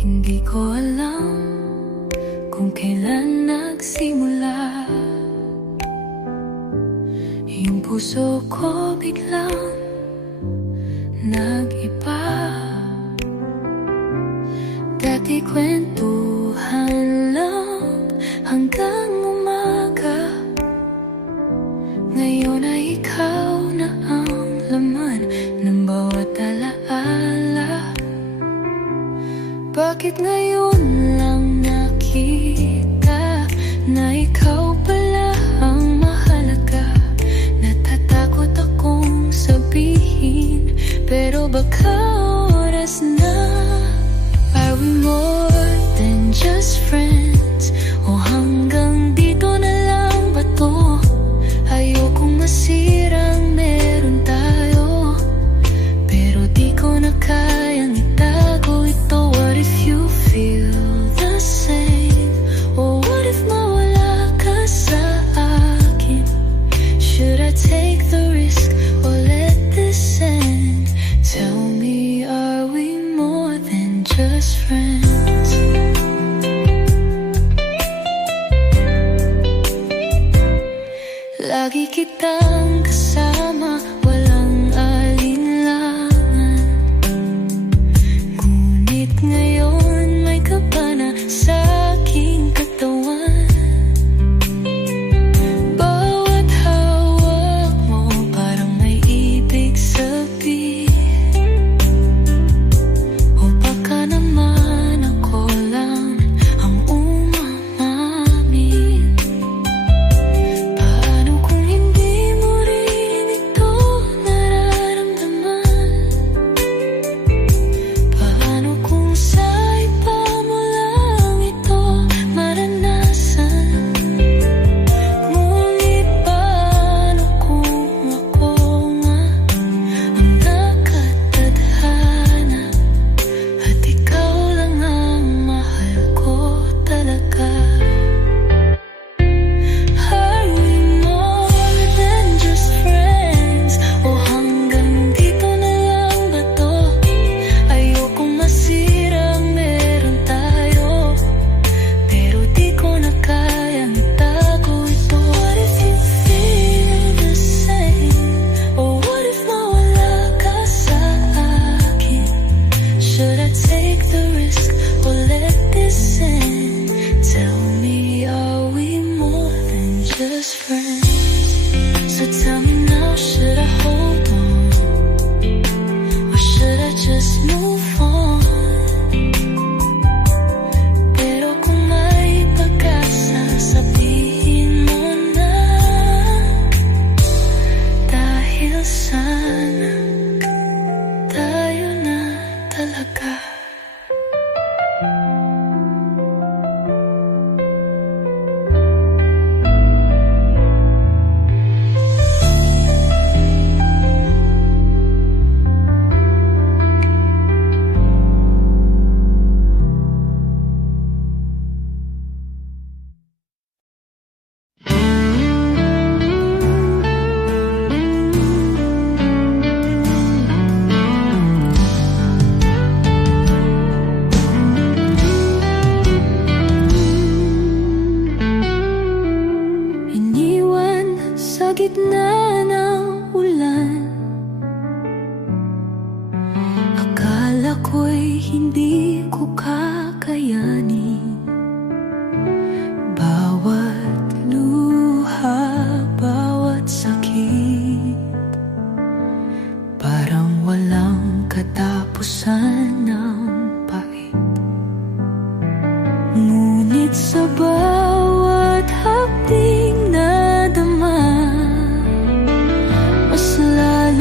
Hindi ko alam kung kailan nagsimula. Yung puso ko biglang nag-iba. Dati kwentuhan lang hanggang umaga. Ngayon ay ikaw na ang laman ng bawat alaala. Bakit ngayon lang nakita na ikaw pala ang mahalaga? Natatakot akong sabihin, pero baka oras na. Are we more than just friends? O hanggang dito na lang ba to? Ayokong masirang meron tayo, pero di ko na kayang itago ito. What if you feel the same? Or what if mawala ka sa akin? Should I take the risk or let this end? Tell me, are we more than just friends? Lagi kitang kasama, walang alinlangan. Ngunit ngayon may kaba na sa aking katawan. Bawat hawak mo parang may ibig sabihin. O baka naman ako lang ang umamamin. Paano kung hindi mo rin ito nararamdaman? Paano kung sa iba mo lang ito maranasan? Ngunit paano kung ako nga ang nakatadhana at ikaw lang ang mahal ko talaga? Are we more than just friends? O hanggang dito na lang ba to? Ayokong masirang meron tayo, pero di ko na kayang itago ito. What if you feel the same? Or what if mawala ka sa akin? Should I take the risk or let this end? Tell me, are we more than just friends? So tell me now, should I hold on? Or should I just move on? Pero kung may pag-asa, sabihin mo na. Dahil sana tayo na talaga. Iniwan sa gitna ng ulan. Akala ko'y hindi ko kakayanin. Bawat luha, bawat sakit, parang walang katapusan ng pait. Ngunit sa bawat hapding nadama, mas lalo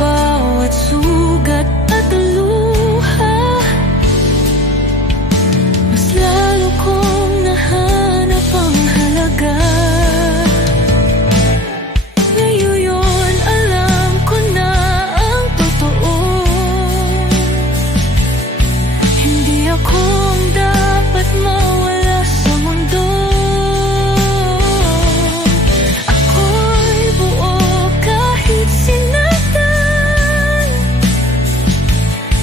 bawat sugat at luha. Mas lalo kong nahanap ang halaga. Ngayon alam ko na ang totoo. Hindi ako ang dapat mawala sa mundo. Ako'y buo kahit sinaktan.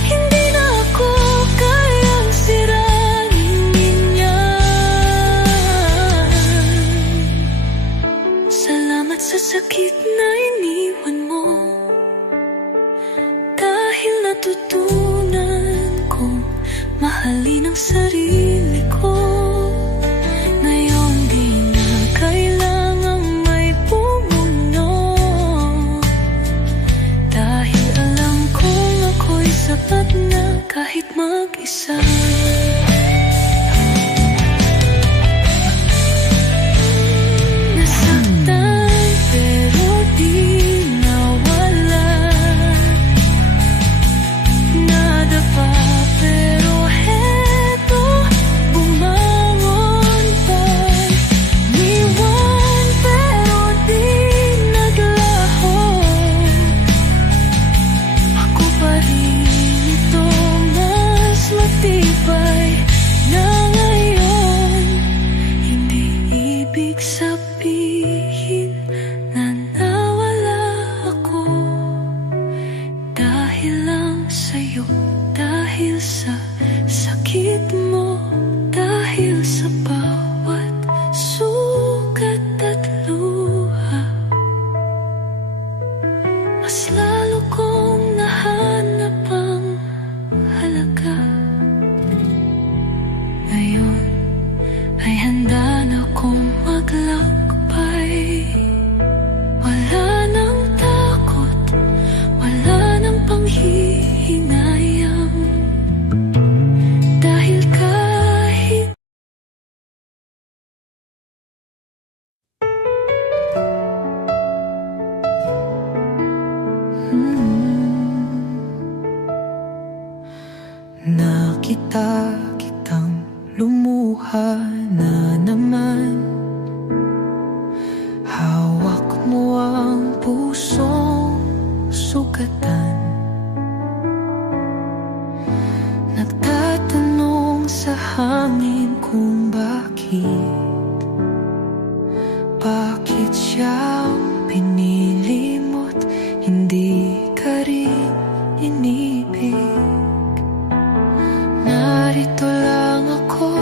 Hindi na ako kayang sirain yan. Salamat sa sakit na iniwan mo, dahil natutunan kong mahalin ang sarili ko. Ngayon di na kailangang may pumuno, dahil alam kong ako'y sapat na kahit mag-isa. Nasaktan pero di nawala. Nadapa pero heto, bumangon pa. Niwan pero di naglaho. Ako pa rin ito, mas matibay na ngayon. Hindi ibig sabihin na nawala ako, dahil lang sa'yo, dahil sa sakit mo, dahil sa bawat sugat at luha. Mas lalo kong nahanap ang halaga. Ngayon ay handa na akong maglakbay. Wala nang takot, wala nang panghihinayang, dahil kahit Nakita kitang lumuha na naman. Hawak mo ang pusong sugatan. Nagtatanong sa hangin kung bakit siyang pinili mo't hindi ka rin inibig. Narito lang ako,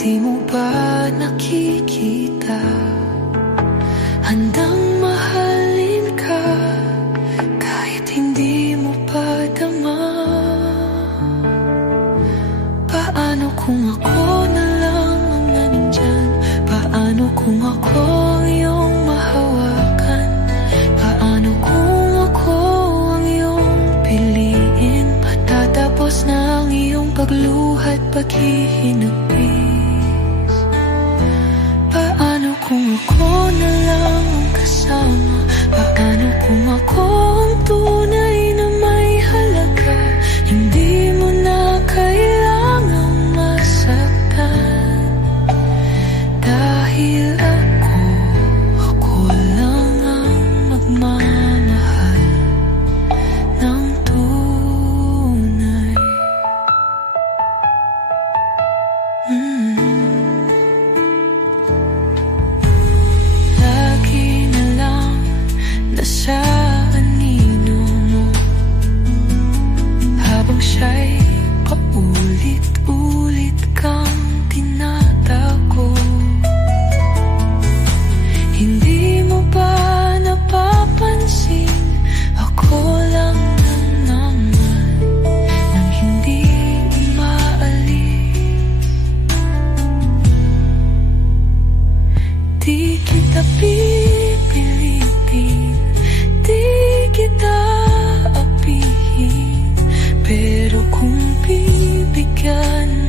di mo ba nakikita? Handang mahalin ka kahit hindi mo pa dama. Paano kung ako na lang ang nandyan? Paano kung ako ang iyong mahawakan? Paano kung ako ang iyong piliin? Patatapos na ang iyong pagluha't paghihinagpis. Paano kung ako na lang ang kasama? Paano kung ako ang tunay na may halaga? Hindi mo na kailangang masaktan, dahil ako lang ang magmamahal ng tunay. Lagi na lang nasa anino mo, habang siya'y paulit-ulit kang tinatago. Hindi mo ba napapansin? Ako lang naman nang hindi umaalis. Di kita pipilitin, di kita apihin, pero kung bibigyan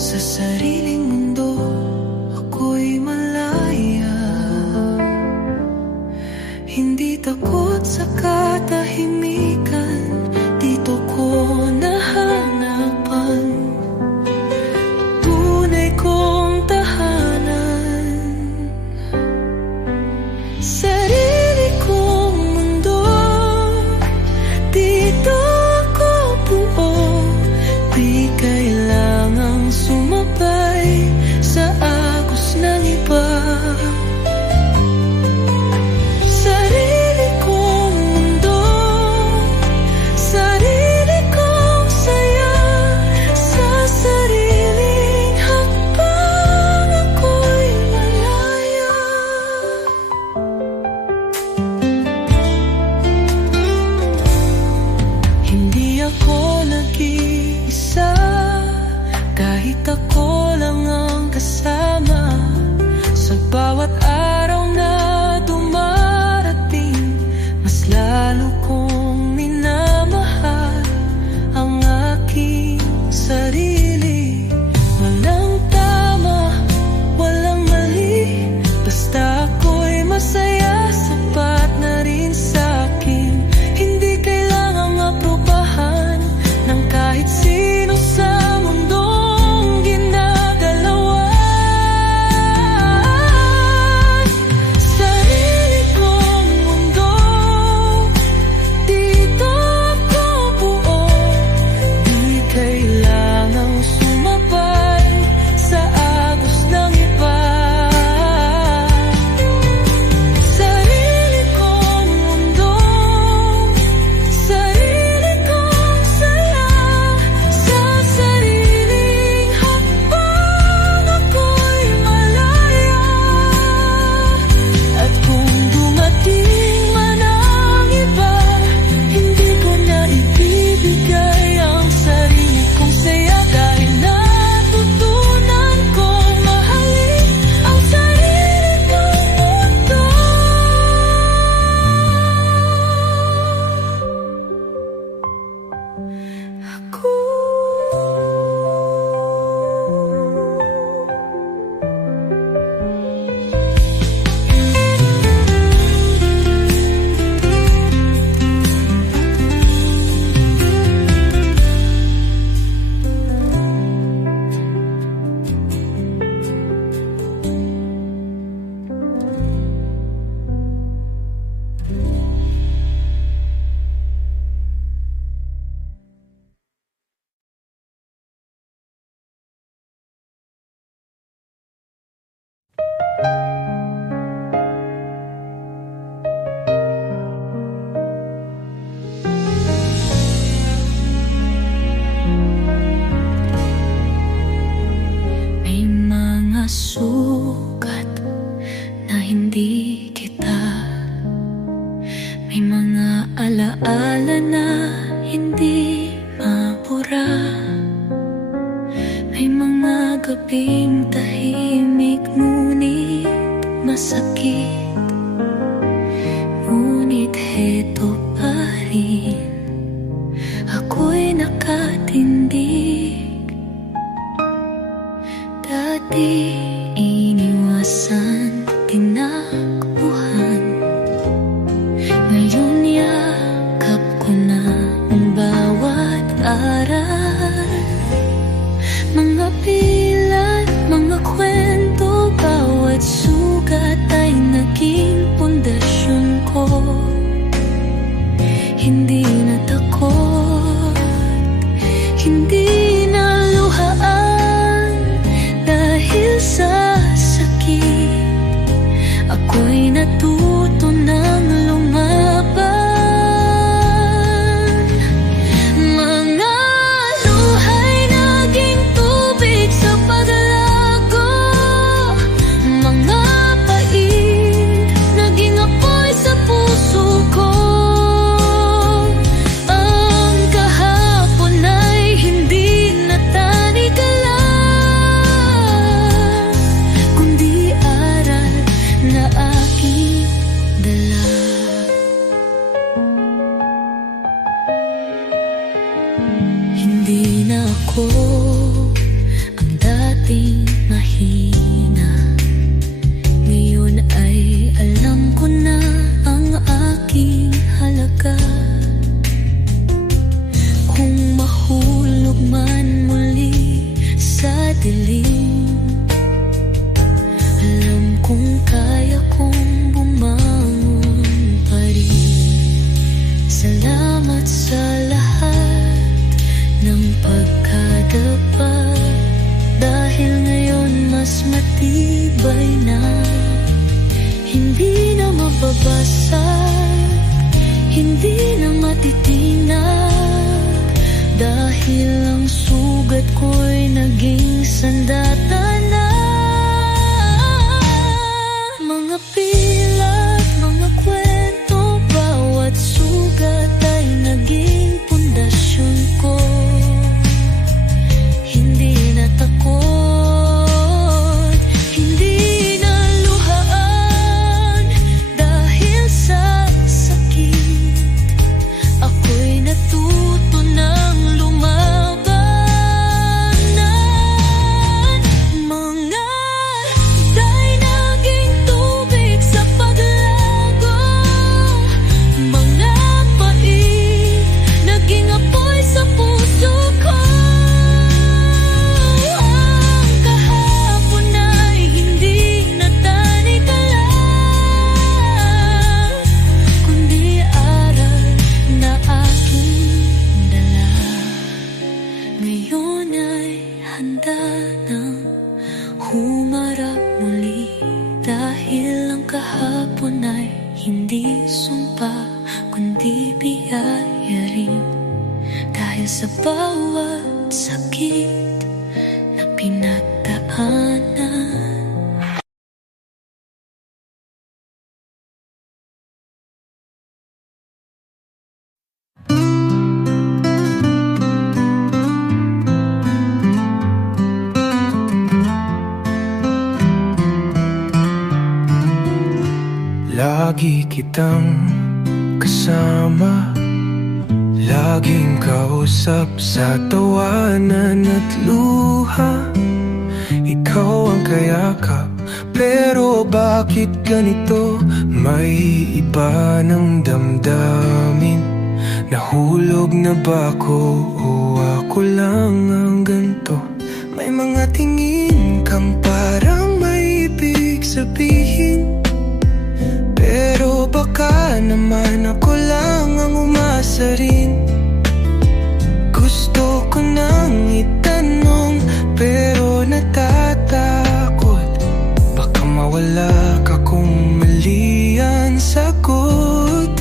Sa sariling mundo ako'y malaya. Hindi takot sa katahimikan, dito ko nahanapan tunay kong tahanan. Sarili kong mundo, dito ako buo. Di kailangang sumabay sa agos ng iba. Sarili kong mundo, sarili kong saya. Sa sariling hakbang ako'y malaya. Hindi ako nag-iisa, kahit ako lang ang kasama. Sa bawat araw na dumarating, mas lalo kong minamahal ang aking sarili. Walang tama, walang mali, basta ako'y masaya, sapat na rin sa'kin. Hindi kailangang aprobahan ng kahit sino sa mundong ginagalawan. Sarili kong mundo, dito ako buo. Di kailangang sumabay sa agos ng iba. Sarili kong mundo, sarili kong saya. Sa sariling hakbang ako'y malaya. At kung dumating man ang iba, hindi ko na ibibigay ang sarili kong saya. Dahil natutunan kong mahalin ang sarili kong mundo. Ako may mga sugat na hindi kita, may mga alaala na hindi mabura, may mga gabing tahimik ngunit masakit. Ngunit heto pa rin, ako'y nakatindig. Dati iniwasan, tinakbuhan, ngayon yakap ko na ang bawat aral. Mga pilat, mga kwento, bawat sugat ay naging pundasyon ko. Hindi na takot, hindi na luhaan, dahil sa sakit dilim. Alam kong kaya kong bumangon pa rin. Salamat sa lahat ng pagkadapat, dahil ngayon mas matibay na. Hindi na mababasag, hindi na matitinag, dahil ang sugat ko'y naging sandata na. Mga pilat, mga kwento, bawat sugat ay naging pundasyon ko. Hindi na takot, hindi na luhaan, dahil sa sakit ako'y natuto ng lumabanan. Mga day naging tubig sa paglago, mga pait naging apoy sa puso ko. Ang kahapon ay hindi na tanikala, kundi aral na aking dala. Ngayon ay handa nang humarap muli, dahil ang kahapon ay hindi sumpa, kundi biyaya rin. Dahil sa bawat sakit na pinagdaanan. Lagi kitang kasama, laging kausap sa tawanan at luha. Ikaw ang kayakap, pero bakit ganito? May iba ng damdamin. Nahulog na ba ako o ako lang ang ganito? May mga tingin kang parang may ibig sabihin, pero baka naman ako lang ang umasa rin. Gusto ko nang itanong, pero natatakot baka mawala ka kung mali ang sagot.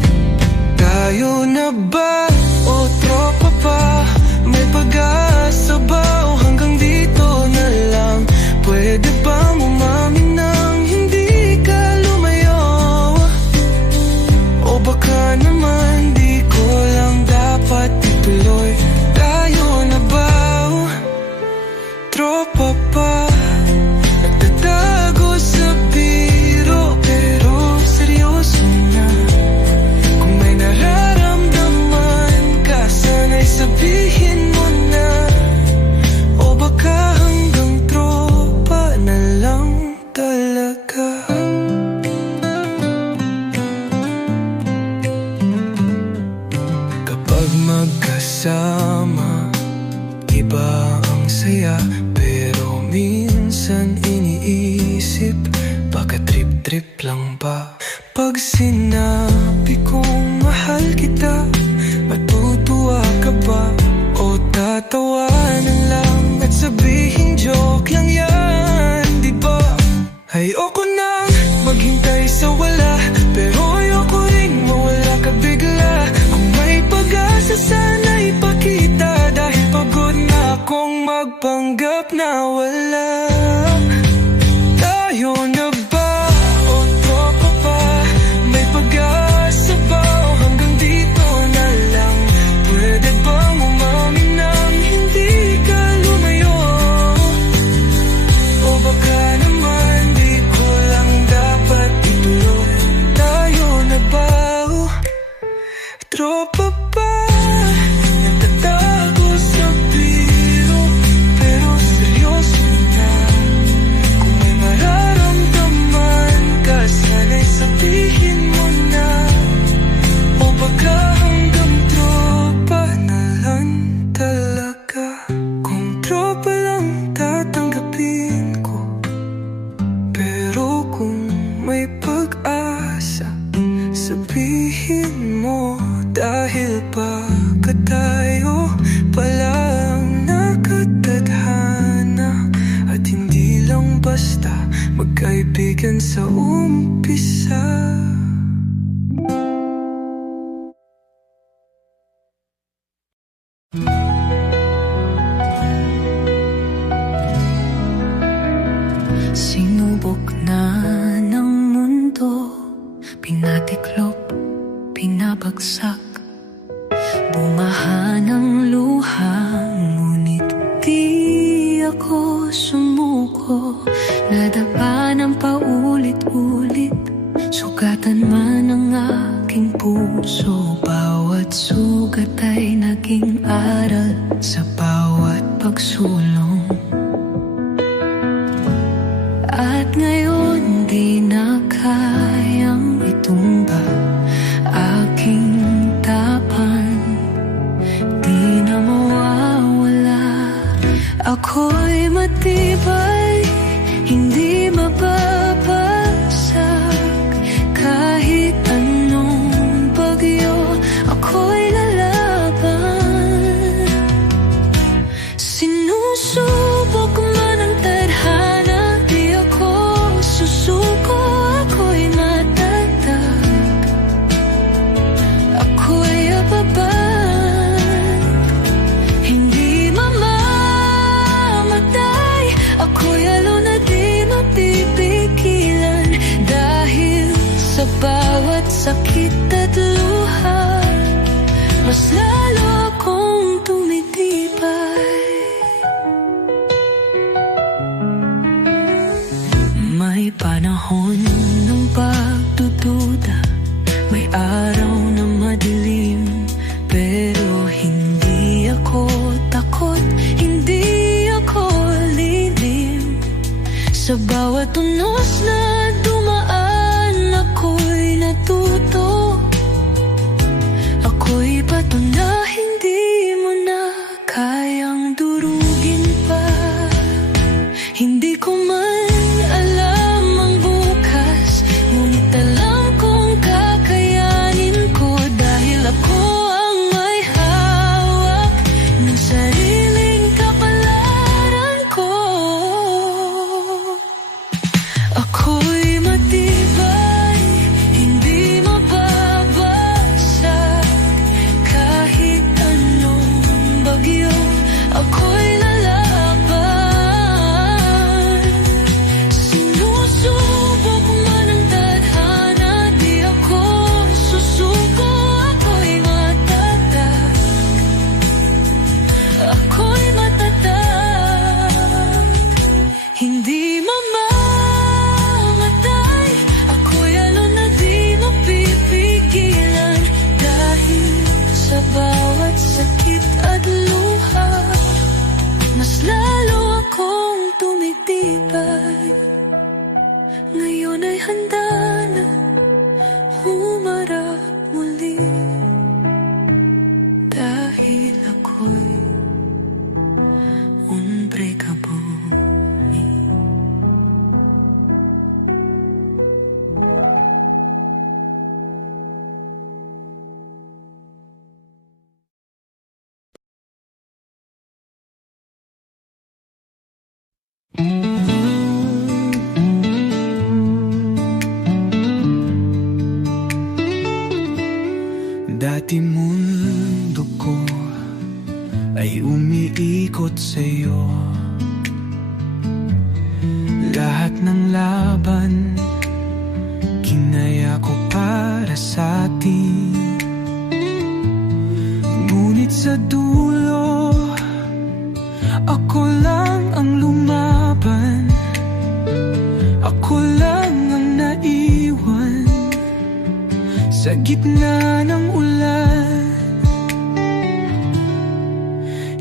Tayo na ba o tropa pa? May pag-asa ba o hanggang dito na lang? Pwede bang umamin nang hindi ka lumayo? O baka naman di ko lang dapat ituloy? Tayo na ba o tropa pa? Nagtatago sa biro, pero seryoso na. Kung may nararamdaman ka, sana'y sabihin mo na. O baka hanggang tropa na lang talaga. Kapag magkasama, iba ang saya, pero minsan iniisip, baka trip-trip lang ba? Pag sinabi kong mahal kita, matutuwa ka ba? O tatawanan lang at sabihin joke lang yan, di ba? Ayoko nang maghintay sa wala, pero ayoko rin mawala ka bigla. Kung may pag-asa sana ipakita, dahil pagod na akong magpanggap na wala. Tayo na ba o tropa pa? May pag-asa ba o hanggang dito na lang? Pwede bang umamin nang hindi ka lumayo? O baka naman di ko lang dapat ituloy? Tayo na ba o tropa pa? Nagtatago sa biro, pero seryoso basta magkaibigan sa umpisa. Sinubok na ng mundo, pinatiklop, pinabagsak, bumaha ng luha, ngunit di ako sumuko. Nadapa ng paulit-ulit, sugatan man ang aking puso. Bawat sugat ay naging aral sa bawat pagsulong. At ngayon di na kayang itumba aking tapan, di na mawawala. Ako'y matibay, hindi mababasag. Kahit anong bagyo, ako'y lalaban. Sinusubok man ang tadhana, di ako susuko. Ako'y matatag, ako'y ababag, hindi mamamatay. Ako'y alo na di mapipigilan, dahil sa bawat sakit at luha, mas lalo akong tumitibay. May panahon ng pagdududa, may araw na madilim, pero hindi ako takot, hindi ako lilim. Sa bawat unos na dumaan, ako'y natuto. Ako'y bato na hindi mo na kayang durugin pa. Hindi ko man alam ang bukas, ngunit alam kong kakayanin ko, dahil ako ang may hawak ng sariling kapalaran ko. Ako'y matibay, hindi mababasag. Kahit anong bagyo, ako'y lalaban. Sinusubok man ang tadhana, di ako susuko. Ako'y matatag, ako'y matatag, hindi mamamatay. Ako'y alo na di mapipigilan, dahil sa bawat sakit at luha, mas lalo akong tumitibay. Ngayon ay handa na humarap muli, dahil ako'y unbreakable. Dati mundo ko ay umiikot sa'yo. Lahat ng laban kinaya ko para sa atin. Ngunit sa dulo, ako lang ang lumaban. Ako lang ang naiwan sa gitna ng ulan.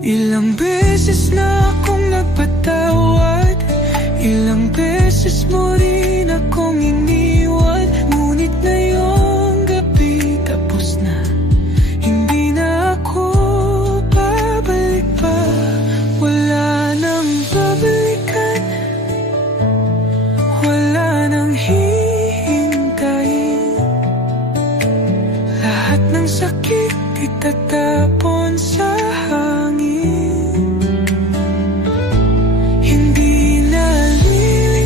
Ilang beses na akong nagpatawad, ilang beses mo rin akong iniwan. Ngunit ngayong gabi tapos na, hindi na ako babalik pa. Wala nang babalikan, wala nang hihintayin. Lahat ng sakit itatapon sa hangin. Hindi na lilitaw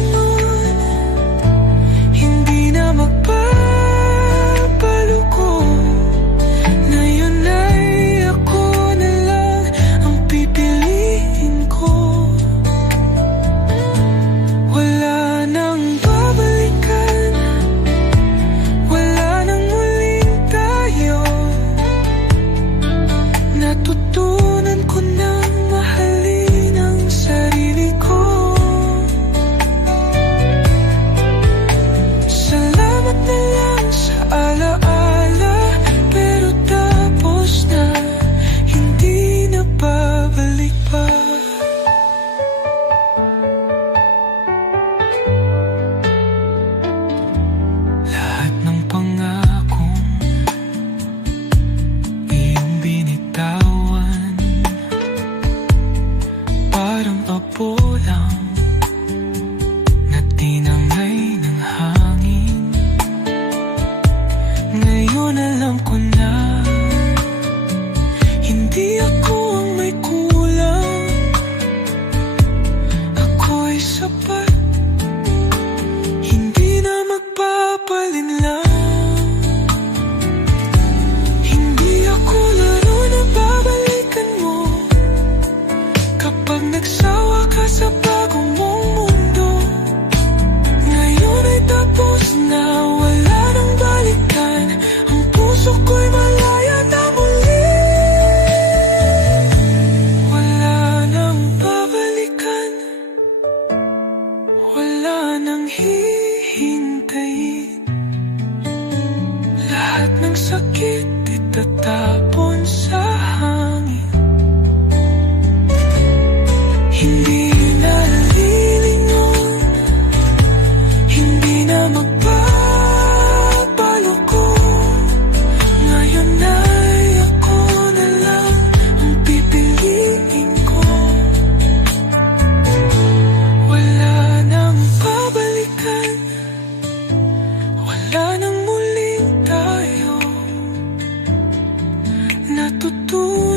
nang hihintayin. Lahat ng sakit itatapon sa hangin. Hindi na lilingon, hindi na magpapaloko. Ngayon ay ako na lang ang pipiliin ko. Wala nang babalikan, wala nang muling tayo. Natutunan